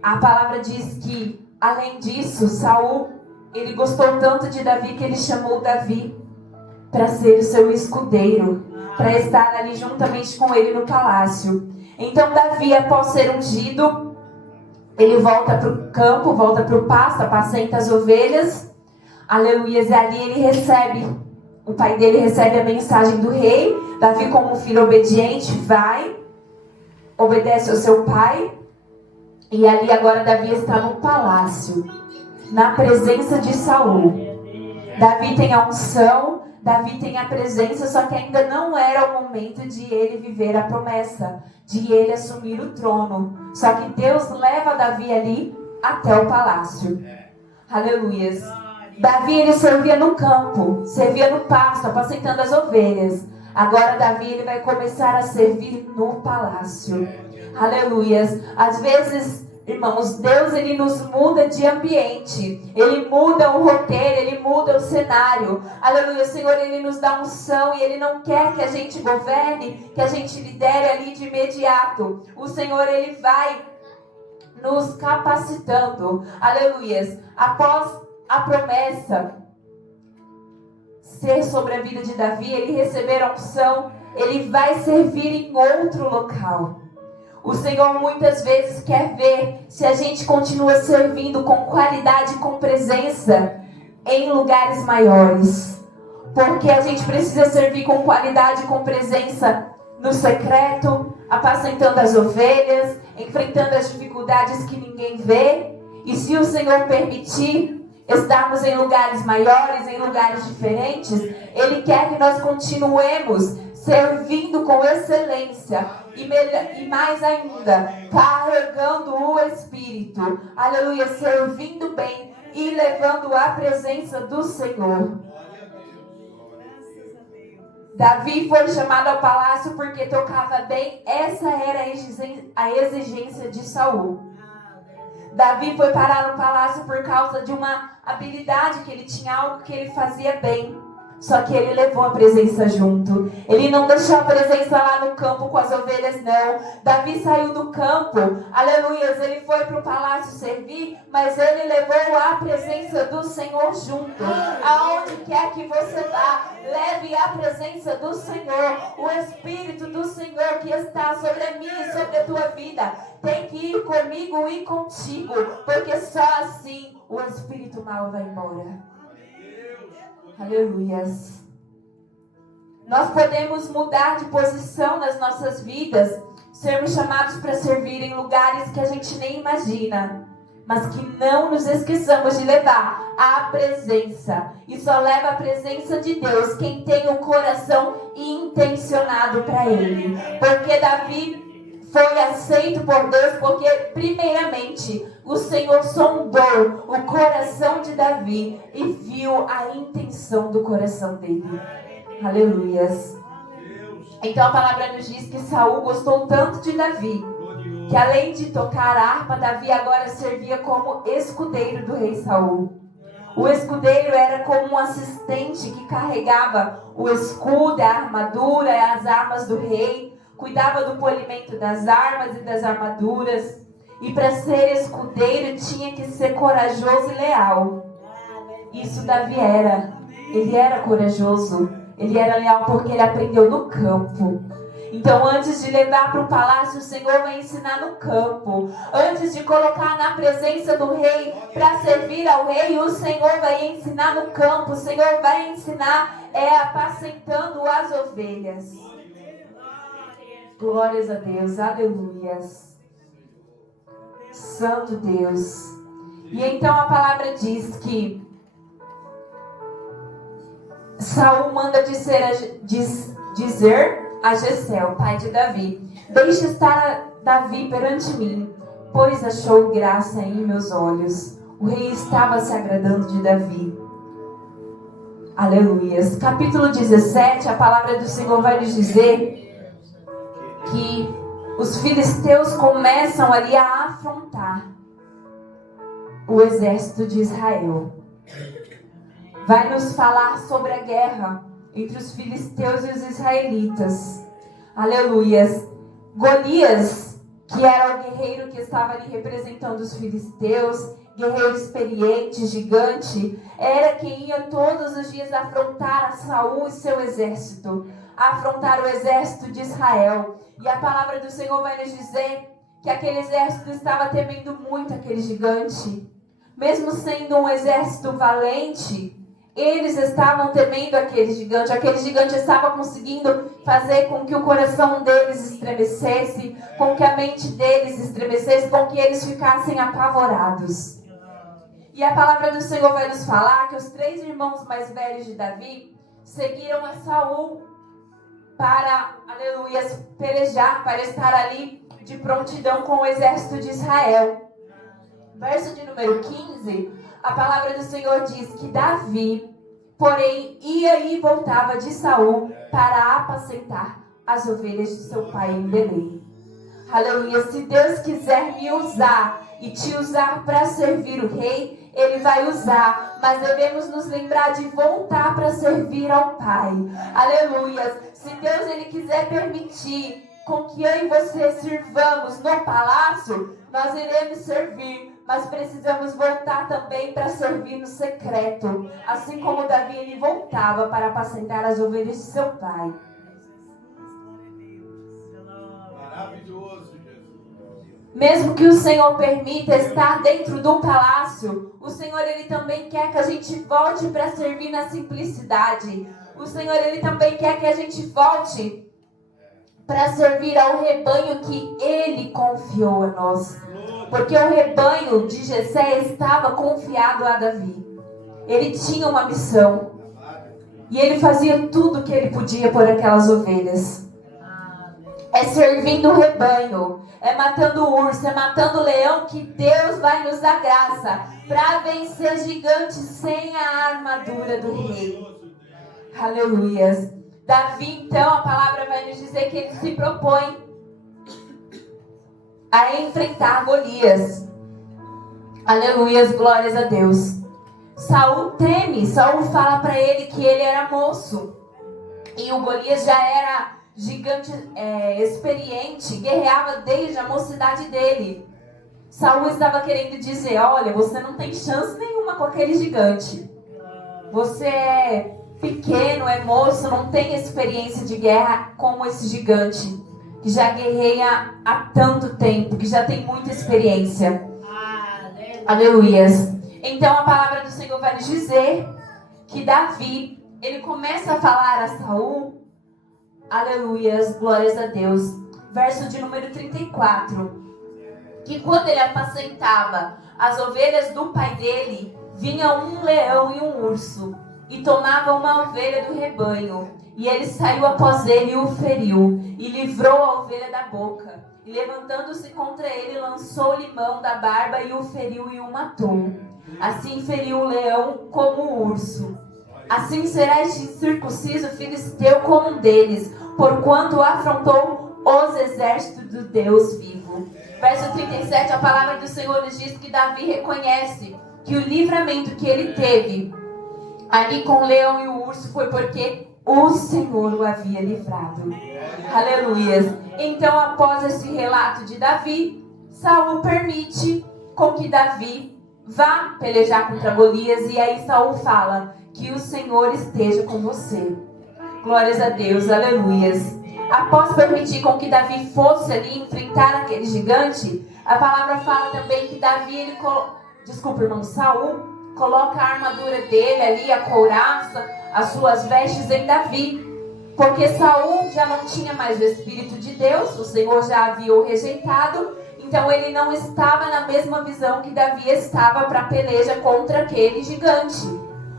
A palavra diz que, além disso, Saul, ele gostou tanto de Davi que ele chamou Davi para ser o seu escudeiro, para estar ali juntamente com ele no palácio. Então Davi, após ser ungido, ele volta para o campo, volta para o pasto, apacenta as ovelhas. Aleluias. E ali ele recebe, o pai dele recebe a mensagem do rei. Davi, como filho obediente, vai, obedece ao seu pai. E ali agora Davi está no palácio, na presença de Saul. Davi tem a unção, Davi tem a presença, só que ainda não era o momento de ele viver a promessa, de ele assumir o trono. Só que Deus leva Davi ali até o palácio. Aleluias. Davi, ele servia no campo, servia no pasto, apacentando as ovelhas. Agora Davi, ele vai começar a servir no palácio. Aleluias. Às vezes, irmãos, Deus, ele nos muda de ambiente. Ele muda o roteiro, ele muda o cenário. Aleluia. O Senhor, ele nos dá unção e ele não quer que a gente governe, que a gente lidere ali de imediato. O Senhor, ele vai nos capacitando. Aleluia. Após a promessa ser sobre a vida de Davi, ele receber a unção, ele vai servir em outro local. O Senhor muitas vezes quer ver se a gente continua servindo com qualidade e com presença em lugares maiores. Porque a gente precisa servir com qualidade e com presença no secreto, apacentando as ovelhas, enfrentando as dificuldades que ninguém vê. E se o Senhor permitir estarmos em lugares maiores, em lugares diferentes, Ele quer que nós continuemos servindo com excelência e mais ainda, carregando o Espírito. Aleluia, servindo bem e levando a presença do Senhor. Davi foi chamado ao palácio porque tocava bem. Essa era a exigência de Saul. Davi foi parar no palácio por causa de uma habilidade que ele tinha, algo que ele fazia bem. Só que ele levou a presença junto. Ele não deixou a presença lá no campo com as ovelhas, não. Davi saiu do campo, aleluia, ele foi para o palácio servir, mas ele levou a presença do Senhor junto. Aonde quer que você vá, leve a presença do Senhor. O Espírito do Senhor que está sobre a minha e sobre a tua vida tem que ir comigo e contigo, porque só assim o Espírito mal vai embora. Aleluias. Nós podemos mudar de posição nas nossas vidas, sermos chamados para servir em lugares que a gente nem imagina. mas que não nos esqueçamos de levar a presença. E só leva a presença de Deus quem tem o coração intencionado para Ele. Porque Davi foi aceito por Deus porque, primeiramente, o Senhor sondou o coração de Davi e viu a intenção do coração dele. Aleluias. Então a palavra nos diz que Saul gostou tanto de Davi, que além de tocar a harpa, Davi agora servia como escudeiro do rei Saul. O escudeiro era como um assistente que carregava o escudo, a armadura e as armas do rei, cuidava do polimento das armas e das armaduras. E para ser escudeiro tinha que ser corajoso e leal. Isso Davi era. Ele era corajoso. Ele era leal porque ele aprendeu no campo. Então, antes de levar para o palácio, o Senhor vai ensinar no campo. Antes de colocar na presença do rei para servir ao rei, o Senhor vai ensinar no campo. O Senhor vai ensinar apacentando as ovelhas. Glórias a Deus, aleluias. Santo Deus. E então a palavra diz que Saul manda dizer a Jessé, pai de Davi: deixe estar Davi perante mim, pois achou graça em meus olhos. O rei estava se agradando de Davi. Aleluias. Capítulo 17, a palavra do Senhor vai nos dizer que os filisteus começam ali a afrontar o exército de Israel. Vai nos falar sobre a guerra entre os filisteus e os israelitas. Aleluias. Golias, que era o guerreiro que estava ali representando os filisteus, guerreiro experiente, gigante, era quem ia todos os dias afrontar a Saul e seu exército, afrontar o exército de Israel. E a palavra do Senhor vai nos dizer que aquele exército estava temendo muito aquele gigante. Mesmo sendo um exército valente, eles estavam temendo aquele gigante estava conseguindo fazer com que o coração deles estremecesse, com que a mente deles estremecesse, com que eles ficassem apavorados. E a palavra do Senhor vai nos falar que os 3 irmãos mais velhos de Davi seguiram a Saul para, aleluia, pelejar, para estar ali de prontidão com o exército de Israel. Verso de número 15, a palavra do Senhor diz que Davi, porém, ia e voltava de Saul para apacentar as ovelhas de seu pai em Belém. Aleluia. Se Deus quiser me usar e te usar para servir o rei, Ele vai usar, mas devemos nos lembrar de voltar para servir ao Pai. Aleluia. Se Deus Ele quiser permitir com que eu e você sirvamos no palácio, nós iremos servir. Mas precisamos voltar também para servir no secreto. Assim como Davi, ele voltava para apacentar as ovelhas de seu pai. Maravilhoso, Jesus. Mesmo que o Senhor permita estar dentro do palácio, o Senhor, ele também quer que a gente volte para servir na simplicidade. O Senhor, ele também quer que a gente volte para servir ao rebanho que Ele confiou a nós. Porque o rebanho de Jessé estava confiado a Davi. Ele tinha uma missão. E ele fazia tudo o que ele podia por aquelas ovelhas. É servindo o rebanho. É matando o urso, é matando o leão que Deus vai nos dar graça para vencer gigantes sem a armadura do rei. Aleluias. Davi, então, a palavra vai nos dizer que ele se propõe a enfrentar Golias. Aleluias, glórias a Deus. Saul teme, Saul fala para ele que ele era moço. E o Golias já era gigante experiente, guerreava desde a mocidade dele. Saul estava querendo dizer: olha, você não tem chance nenhuma com aquele gigante. Você é pequeno, é moço, não tem experiência de guerra como esse gigante, que já guerreia há tanto tempo, que já tem muita experiência. Aleluias. Então a palavra do Senhor vai nos dizer que Davi, ele começa a falar a Saul, aleluias, glórias a Deus, verso de número 34, que quando ele apacentava as ovelhas do pai dele, vinha um leão e um urso, e tomava uma ovelha do rebanho. E ele saiu após ele e o feriu, e livrou a ovelha da boca. E levantando-se contra ele, lançou-lhe mão da barba e o feriu e o matou. Assim feriu o leão como o urso. Assim será este incircunciso filisteu como um deles, porquanto afrontou os exércitos do Deus vivo. Verso 37, a palavra do Senhor nos diz que Davi reconhece que o livramento que ele teve ali com o leão e o urso foi porque o Senhor o havia livrado. Aleluias. Então, após esse relato de Davi, Saul permite com que Davi vá pelejar contra Golias. E aí Saul fala: que o Senhor esteja com você. Glórias a Deus, aleluias. Após permitir com que Davi fosse ali enfrentar aquele gigante, a palavra fala também que Davi, Saul coloca a armadura dele ali, a couraça, as suas vestes em Davi. Porque Saul já não tinha mais o Espírito de Deus, o Senhor já havia o rejeitado, então ele não estava na mesma visão que Davi estava para a peleja contra aquele gigante.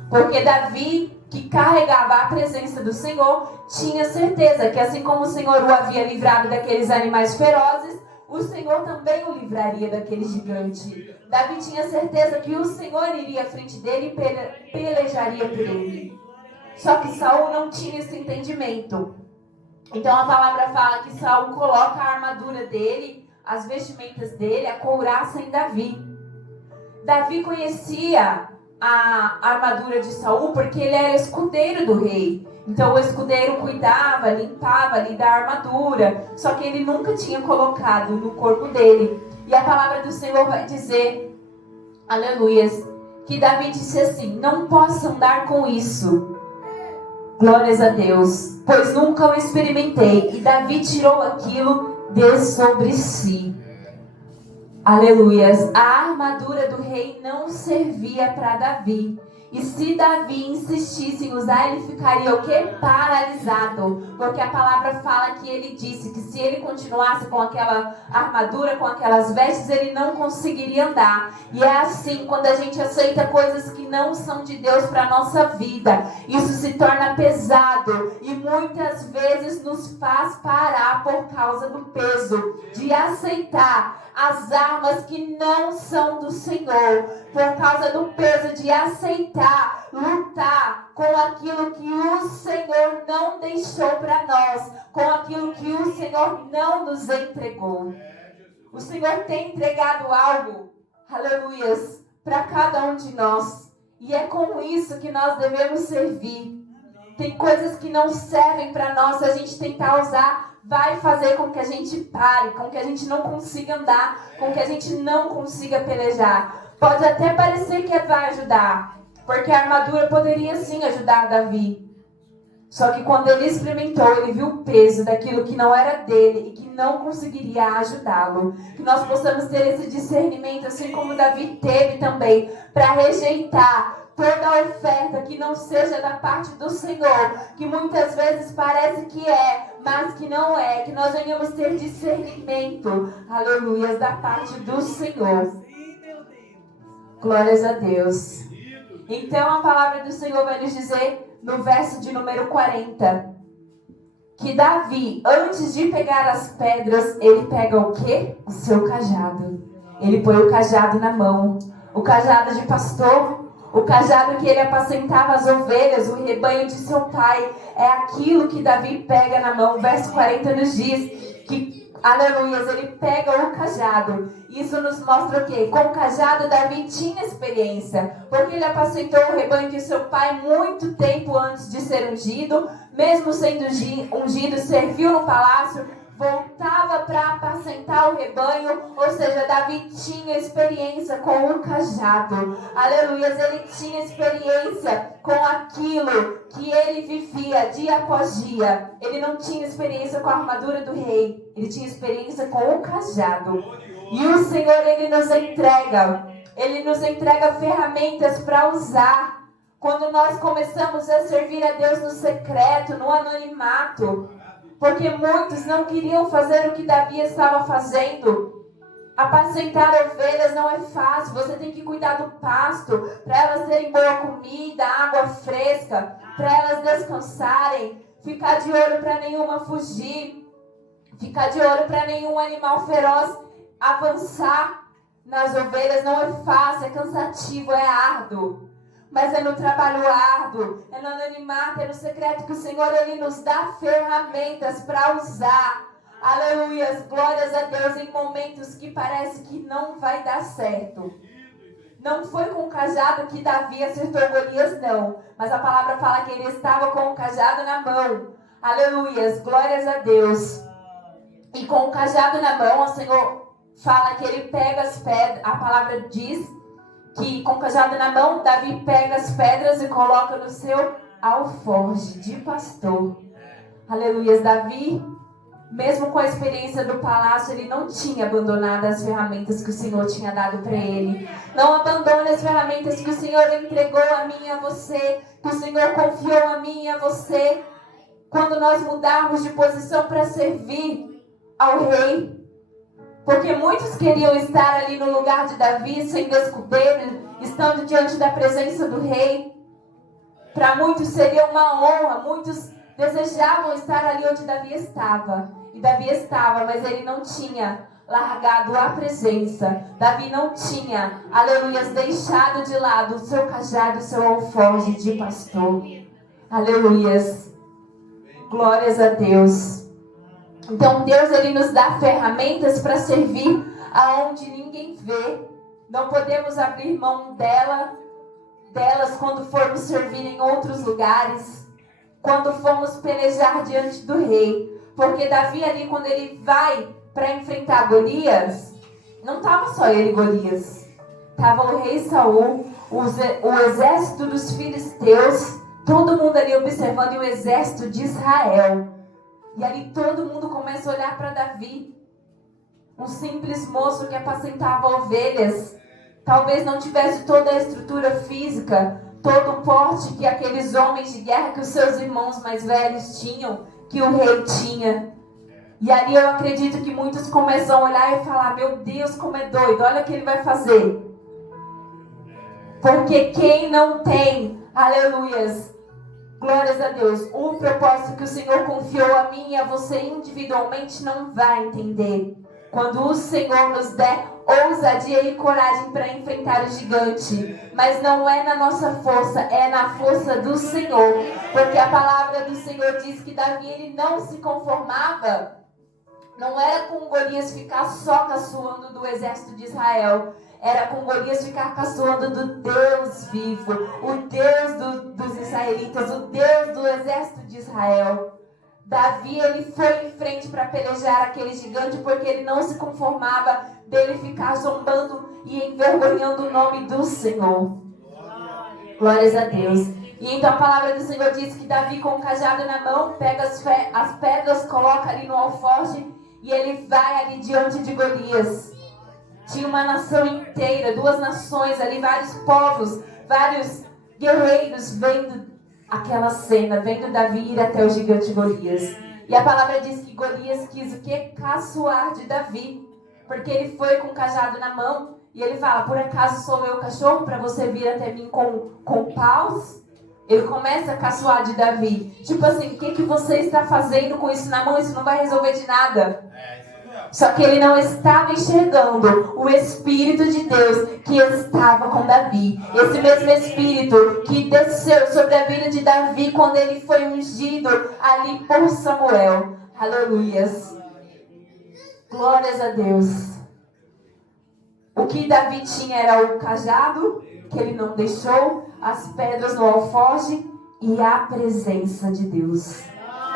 Porque Davi, que carregava a presença do Senhor, tinha certeza que assim como o Senhor o havia livrado daqueles animais ferozes, o Senhor também o livraria daquele gigante. Davi tinha certeza que o Senhor iria à frente dele e pelejaria por ele. Só que Saul não tinha esse entendimento. Então a palavra fala que Saul coloca a armadura dele, as vestimentas dele, a couraça em Davi. Davi conhecia a armadura de Saul porque ele era escudeiro do rei. Então o escudeiro cuidava, limpava ali da armadura, só que ele nunca tinha colocado no corpo dele. E a palavra do Senhor vai dizer, aleluias, que Davi disse assim: não posso andar com isso. Glórias a Deus, pois nunca o experimentei. E Davi tirou aquilo de sobre si. Aleluias. A armadura do rei não servia para Davi. E se Davi insistisse em usar, ele ficaria o quê? Paralisado. Porque a palavra fala que ele disse que se ele continuasse com aquela armadura, com aquelas vestes, ele não conseguiria andar. E é assim, quando a gente aceita coisas que não são de Deus para a nossa vida, isso se torna pesado. E muitas vezes nos faz parar por causa do peso de aceitar as armas que não são do Senhor, por causa do peso de aceitar, lutar com aquilo que o Senhor não deixou para nós, com aquilo que o Senhor não nos entregou. O Senhor tem entregado algo, aleluias, para cada um de nós, e é com isso que nós devemos servir. Tem coisas que não servem para nós, se a gente tentar usar, vai fazer com que a gente pare, com que a gente não consiga andar, com que a gente não consiga pelejar. Pode até parecer que vai ajudar, porque a armadura poderia sim ajudar Davi. Só que quando ele experimentou, ele viu o peso daquilo que não era dele e que não conseguiria ajudá-lo. Que nós possamos ter esse discernimento, assim como Davi teve também, para rejeitar toda oferta que não seja da parte do Senhor, que muitas vezes parece que é, mas que não é, que nós venhamos ter discernimento, aleluias, da parte do Senhor. Glórias a Deus. Então a palavra do Senhor vai nos dizer, no verso de número 40, que Davi, antes de pegar as pedras, ele pega o quê? O seu cajado. Ele põe o cajado na mão, o cajado de pastor, o cajado que ele apacentava as ovelhas, o rebanho de seu pai. É aquilo que Davi pega na mão. O verso 40 nos diz que, aleluias, ele pega o cajado. Isso nos mostra o quê? Com o cajado Davi tinha experiência, porque ele apacentou o rebanho de seu pai muito tempo antes de ser ungido. Mesmo sendo ungido, serviu no palácio, voltava para apacentar o rebanho, ou seja, Davi tinha experiência com o cajado. Aleluias, ele tinha experiência com aquilo que ele vivia dia após dia. Ele não tinha experiência com a armadura do rei, ele tinha experiência com o cajado. E o Senhor, ele nos entrega ferramentas para usar. Quando nós começamos a servir a Deus no secreto, no anonimato, porque muitos não queriam fazer o que Davi estava fazendo. Apacentar ovelhas não é fácil. Você tem que cuidar do pasto para elas terem boa comida, água fresca, para elas descansarem. Ficar de olho para nenhuma fugir. Ficar de olho para nenhum animal feroz avançar nas ovelhas não é fácil, é cansativo, é árduo. Mas é no trabalho árduo, é no anonimato, é no secreto que o Senhor Ele nos dá ferramentas para usar. Aleluias, glórias a Deus em momentos que parece que não vai dar certo. Não foi com o cajado que Davi acertou Golias, não. Mas a palavra fala que ele estava com o cajado na mão. Aleluias, glórias a Deus. E com o cajado na mão, o Senhor fala que ele pega as pedras. A palavra diz que com o cajado na mão, Davi pega as pedras e coloca no seu alforje de pastor. Aleluias, Davi, mesmo com a experiência do palácio, ele não tinha abandonado as ferramentas que o Senhor tinha dado para ele. Não abandone as ferramentas que o Senhor entregou a mim e a você, que o Senhor confiou a mim e a você. Quando nós mudarmos de posição para servir ao rei, porque muitos queriam estar ali no lugar de Davi, sem descobrir, estando diante da presença do rei. Para muitos seria uma honra, muitos desejavam estar ali onde Davi estava. E Davi estava, mas ele não tinha largado a presença. Davi não tinha, aleluias, deixado de lado o seu cajado, o seu alforje de pastor. Aleluias. Glórias a Deus. Então Deus, Ele nos dá ferramentas para servir aonde ninguém vê. Não podemos abrir mão delas quando formos servir em outros lugares, quando formos pelejar diante do rei. Porque Davi ali, quando ele vai para enfrentar Golias, não estava só ele e Golias. Estava o rei Saul, o exército dos filisteus, todo mundo ali observando, e o exército de Israel. E ali todo mundo começa a olhar para Davi, um simples moço que apacentava ovelhas. Talvez não tivesse toda a estrutura física, todo o porte que aqueles homens de guerra, que os seus irmãos mais velhos tinham, que o rei tinha. E ali eu acredito que muitos começam a olhar e falar: meu Deus, como é doido, olha o que ele vai fazer. Porque quem não tem, aleluias, glórias a Deus, o propósito que o Senhor confiou a mim e a você individualmente, não vai entender. Quando o Senhor nos der ousadia e coragem para enfrentar o gigante. Mas não é na nossa força, é na força do Senhor. Porque a palavra do Senhor diz que Davi, ele não se conformava. Não era com Golias ficar só caçoando do exército de Israel. Era com Golias ficar caçoando do Deus vivo. O Deus dos israelitas, o Deus do exército de Israel. Davi, ele foi em frente para pelejar aquele gigante, porque ele não se conformava dele ficar zombando e envergonhando o nome do Senhor. Glórias a Deus. E então a palavra do Senhor diz que Davi, com o cajado na mão, pega as pedras, coloca ali no alforje e ele vai ali diante de Golias. Tinha uma nação inteira, 2 nações ali, vários povos, vários guerreiros vendo aquela cena, vendo Davi ir até o gigante Golias. E a palavra diz que Golias quis o quê? Caçoar de Davi. Porque ele foi com o cajado na mão e ele fala: por acaso sou eu cachorro para você vir até mim com paus? Ele começa a caçoar de Davi. Tipo assim, o que você está fazendo com isso na mão? Isso não vai resolver de nada. Só que ele não estava enxergando o Espírito de Deus que estava com Davi. Esse mesmo Espírito que desceu sobre a vida de Davi quando ele foi ungido ali por Samuel. Aleluias. Glórias a Deus. O que Davi tinha era o cajado, que ele não deixou, as pedras no alforje e a presença de Deus.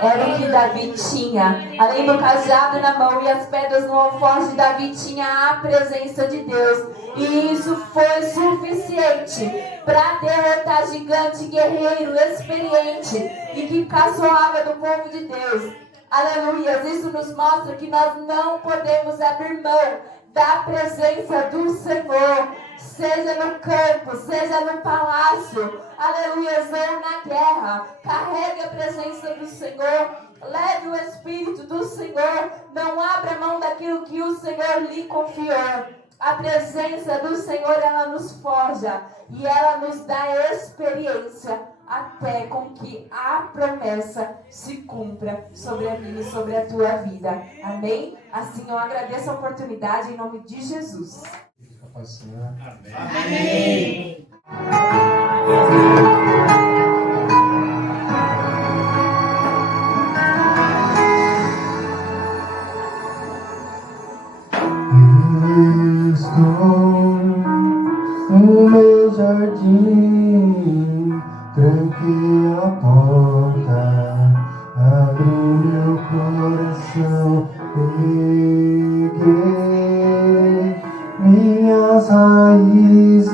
Era o que Davi tinha. Além do cajado na mão e as pedras no alforje, Davi tinha a presença de Deus. E isso foi suficiente para derrotar gigante, guerreiro, experiente e que caçoava do povo de Deus. Aleluia. Isso nos mostra que nós não podemos abrir mão da presença do Senhor, seja no campo, seja no palácio, aleluia, ou na guerra. Carregue a presença do Senhor Leve o Espírito do Senhor. Não abra mão daquilo que o Senhor lhe confiou. A presença do Senhor, ela nos forja e ela nos dá experiência até com que a promessa se cumpra sobre a minha e sobre a tua vida. Amém? Assim eu agradeço a oportunidade em nome de Jesus. Amém. Estou no meu jardim, tranquei a porta, abri meu coração, peguei minhas raízes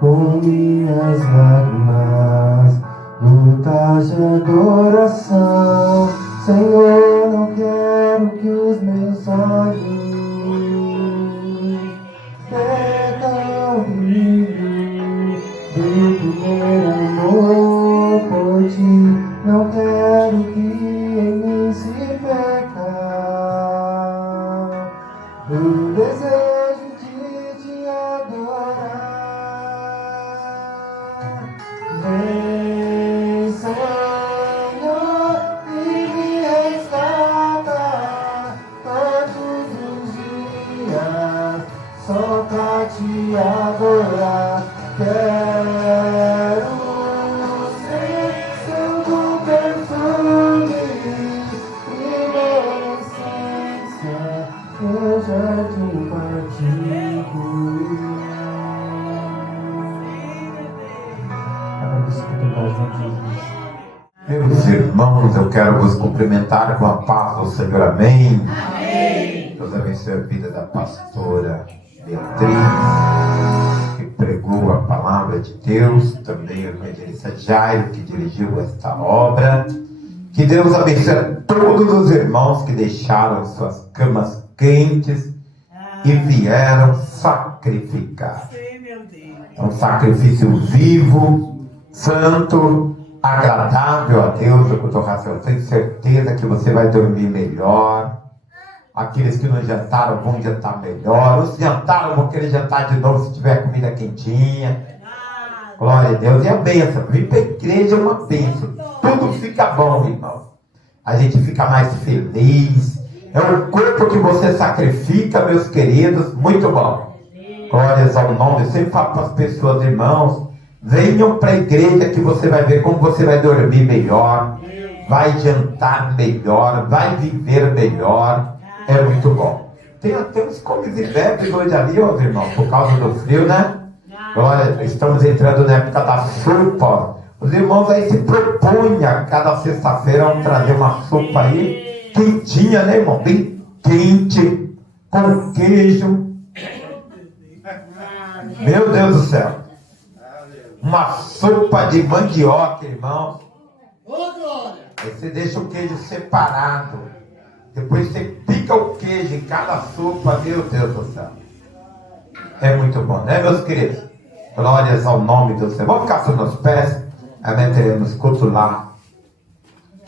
com minhas lágrimas, lutas de adoração. Senhor, não quero que os meus olhos percam o brilho do primeiro amor por ti. Não quero que em mim se perca o desejo de te adorar. Vem, Senhor, e me resgata todos os dias, só pra te adorar. Quero ser seu perfume e minha essência, meu jardim particular. Meus irmãos, eu quero vos cumprimentar com a paz do Senhor. Amém. Amém. Deus abençoe a vida da pastora Beatriz, que pregou a palavra de Deus, também o evangelista Jairo, que dirigiu esta obra. Que Deus abençoe a todos os irmãos que deixaram suas camas quentes e vieram sacrificar. É um sacrifício vivo, santo, agradável a Deus. Eu tenho certeza que você vai dormir melhor. Aqueles que não jantaram vão jantar melhor. Os que jantaram vão querer jantar de novo se tiver comida quentinha. Glória a Deus. E a bênção. Vir para a igreja é uma bênção. Tudo fica bom, irmão. A gente fica mais feliz. É um corpo que você sacrifica, meus queridos. Muito bom. Glórias ao nome. Eu sempre falo para as pessoas, irmãos, venham para a igreja que você vai ver como você vai dormir melhor. Vai jantar melhor. Vai viver melhor. É muito bom. Tem até uns comes e bebes hoje ali, ó, irmão, por causa do frio, né? Olha, estamos entrando na época da sopa. Os irmãos aí se propõem a cada sexta-feira a trazer uma sopa aí, quentinha, né, irmão? Bem quente, com queijo. Meu Deus do céu. Uma sopa de mandioca, irmão. Aí você deixa o queijo separado. Depois você pica o queijo em cada sopa, meu Deus do céu. É muito bom, né, meus queridos? Glórias ao nome do Senhor. Vamos ficar sobre os pés. Amém. Teremos culto lá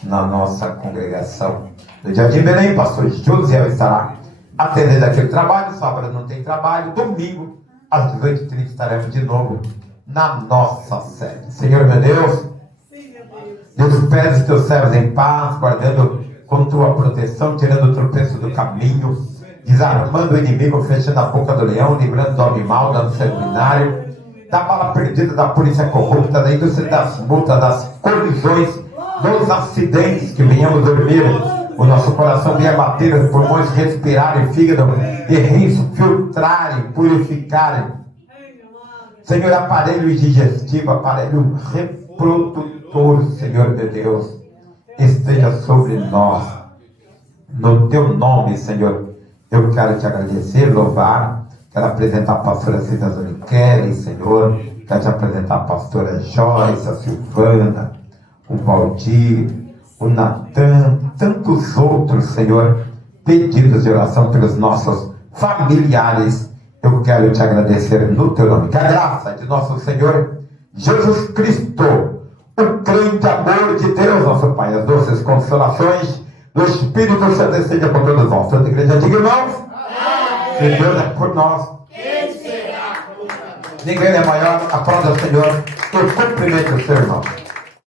na nossa congregação do Jardim Belém. Pastor Josiel estará atendendo aquele trabalho. Sábado não tem trabalho. Domingo, às 18h30, estaremos de novo na nossa sede. Senhor, meu Deus, despede os teus servos em paz, guardando com tua proteção, tirando o tropeço do caminho, desarmando o inimigo, fechando a boca do leão, livrando do homem mau, do sanguinário, da bala perdida, da polícia corrupta, da indústria das multas, das colisões, dos acidentes, que venhamos dormir, o nosso coração venha bater, os pulmões respirarem, fígado e rins filtrarem, purificarem. Senhor, aparelho digestivo, aparelho reprodutor, Senhor meu Deus, esteja sobre nós. No teu nome, Senhor, eu quero te agradecer, louvar. Quero apresentar a pastora Cida Zoniquelli, Senhor. Quero te apresentar a pastora Joyce, a Silvana, o Valdir, o Natan, tantos outros, Senhor, pedidos de oração pelos nossos familiares. Eu quero te agradecer no teu nome. Que a graça de nosso Senhor Jesus Cristo, o grande amor de Deus, nosso Pai, as doces consolações do Espírito Santo esteja por todos nós. Santa Igreja, diga, irmãos, se Deus é por nós, Quem será contra nós? ninguém é maior. Aplauda o Senhor e cumprimente o seu irmão.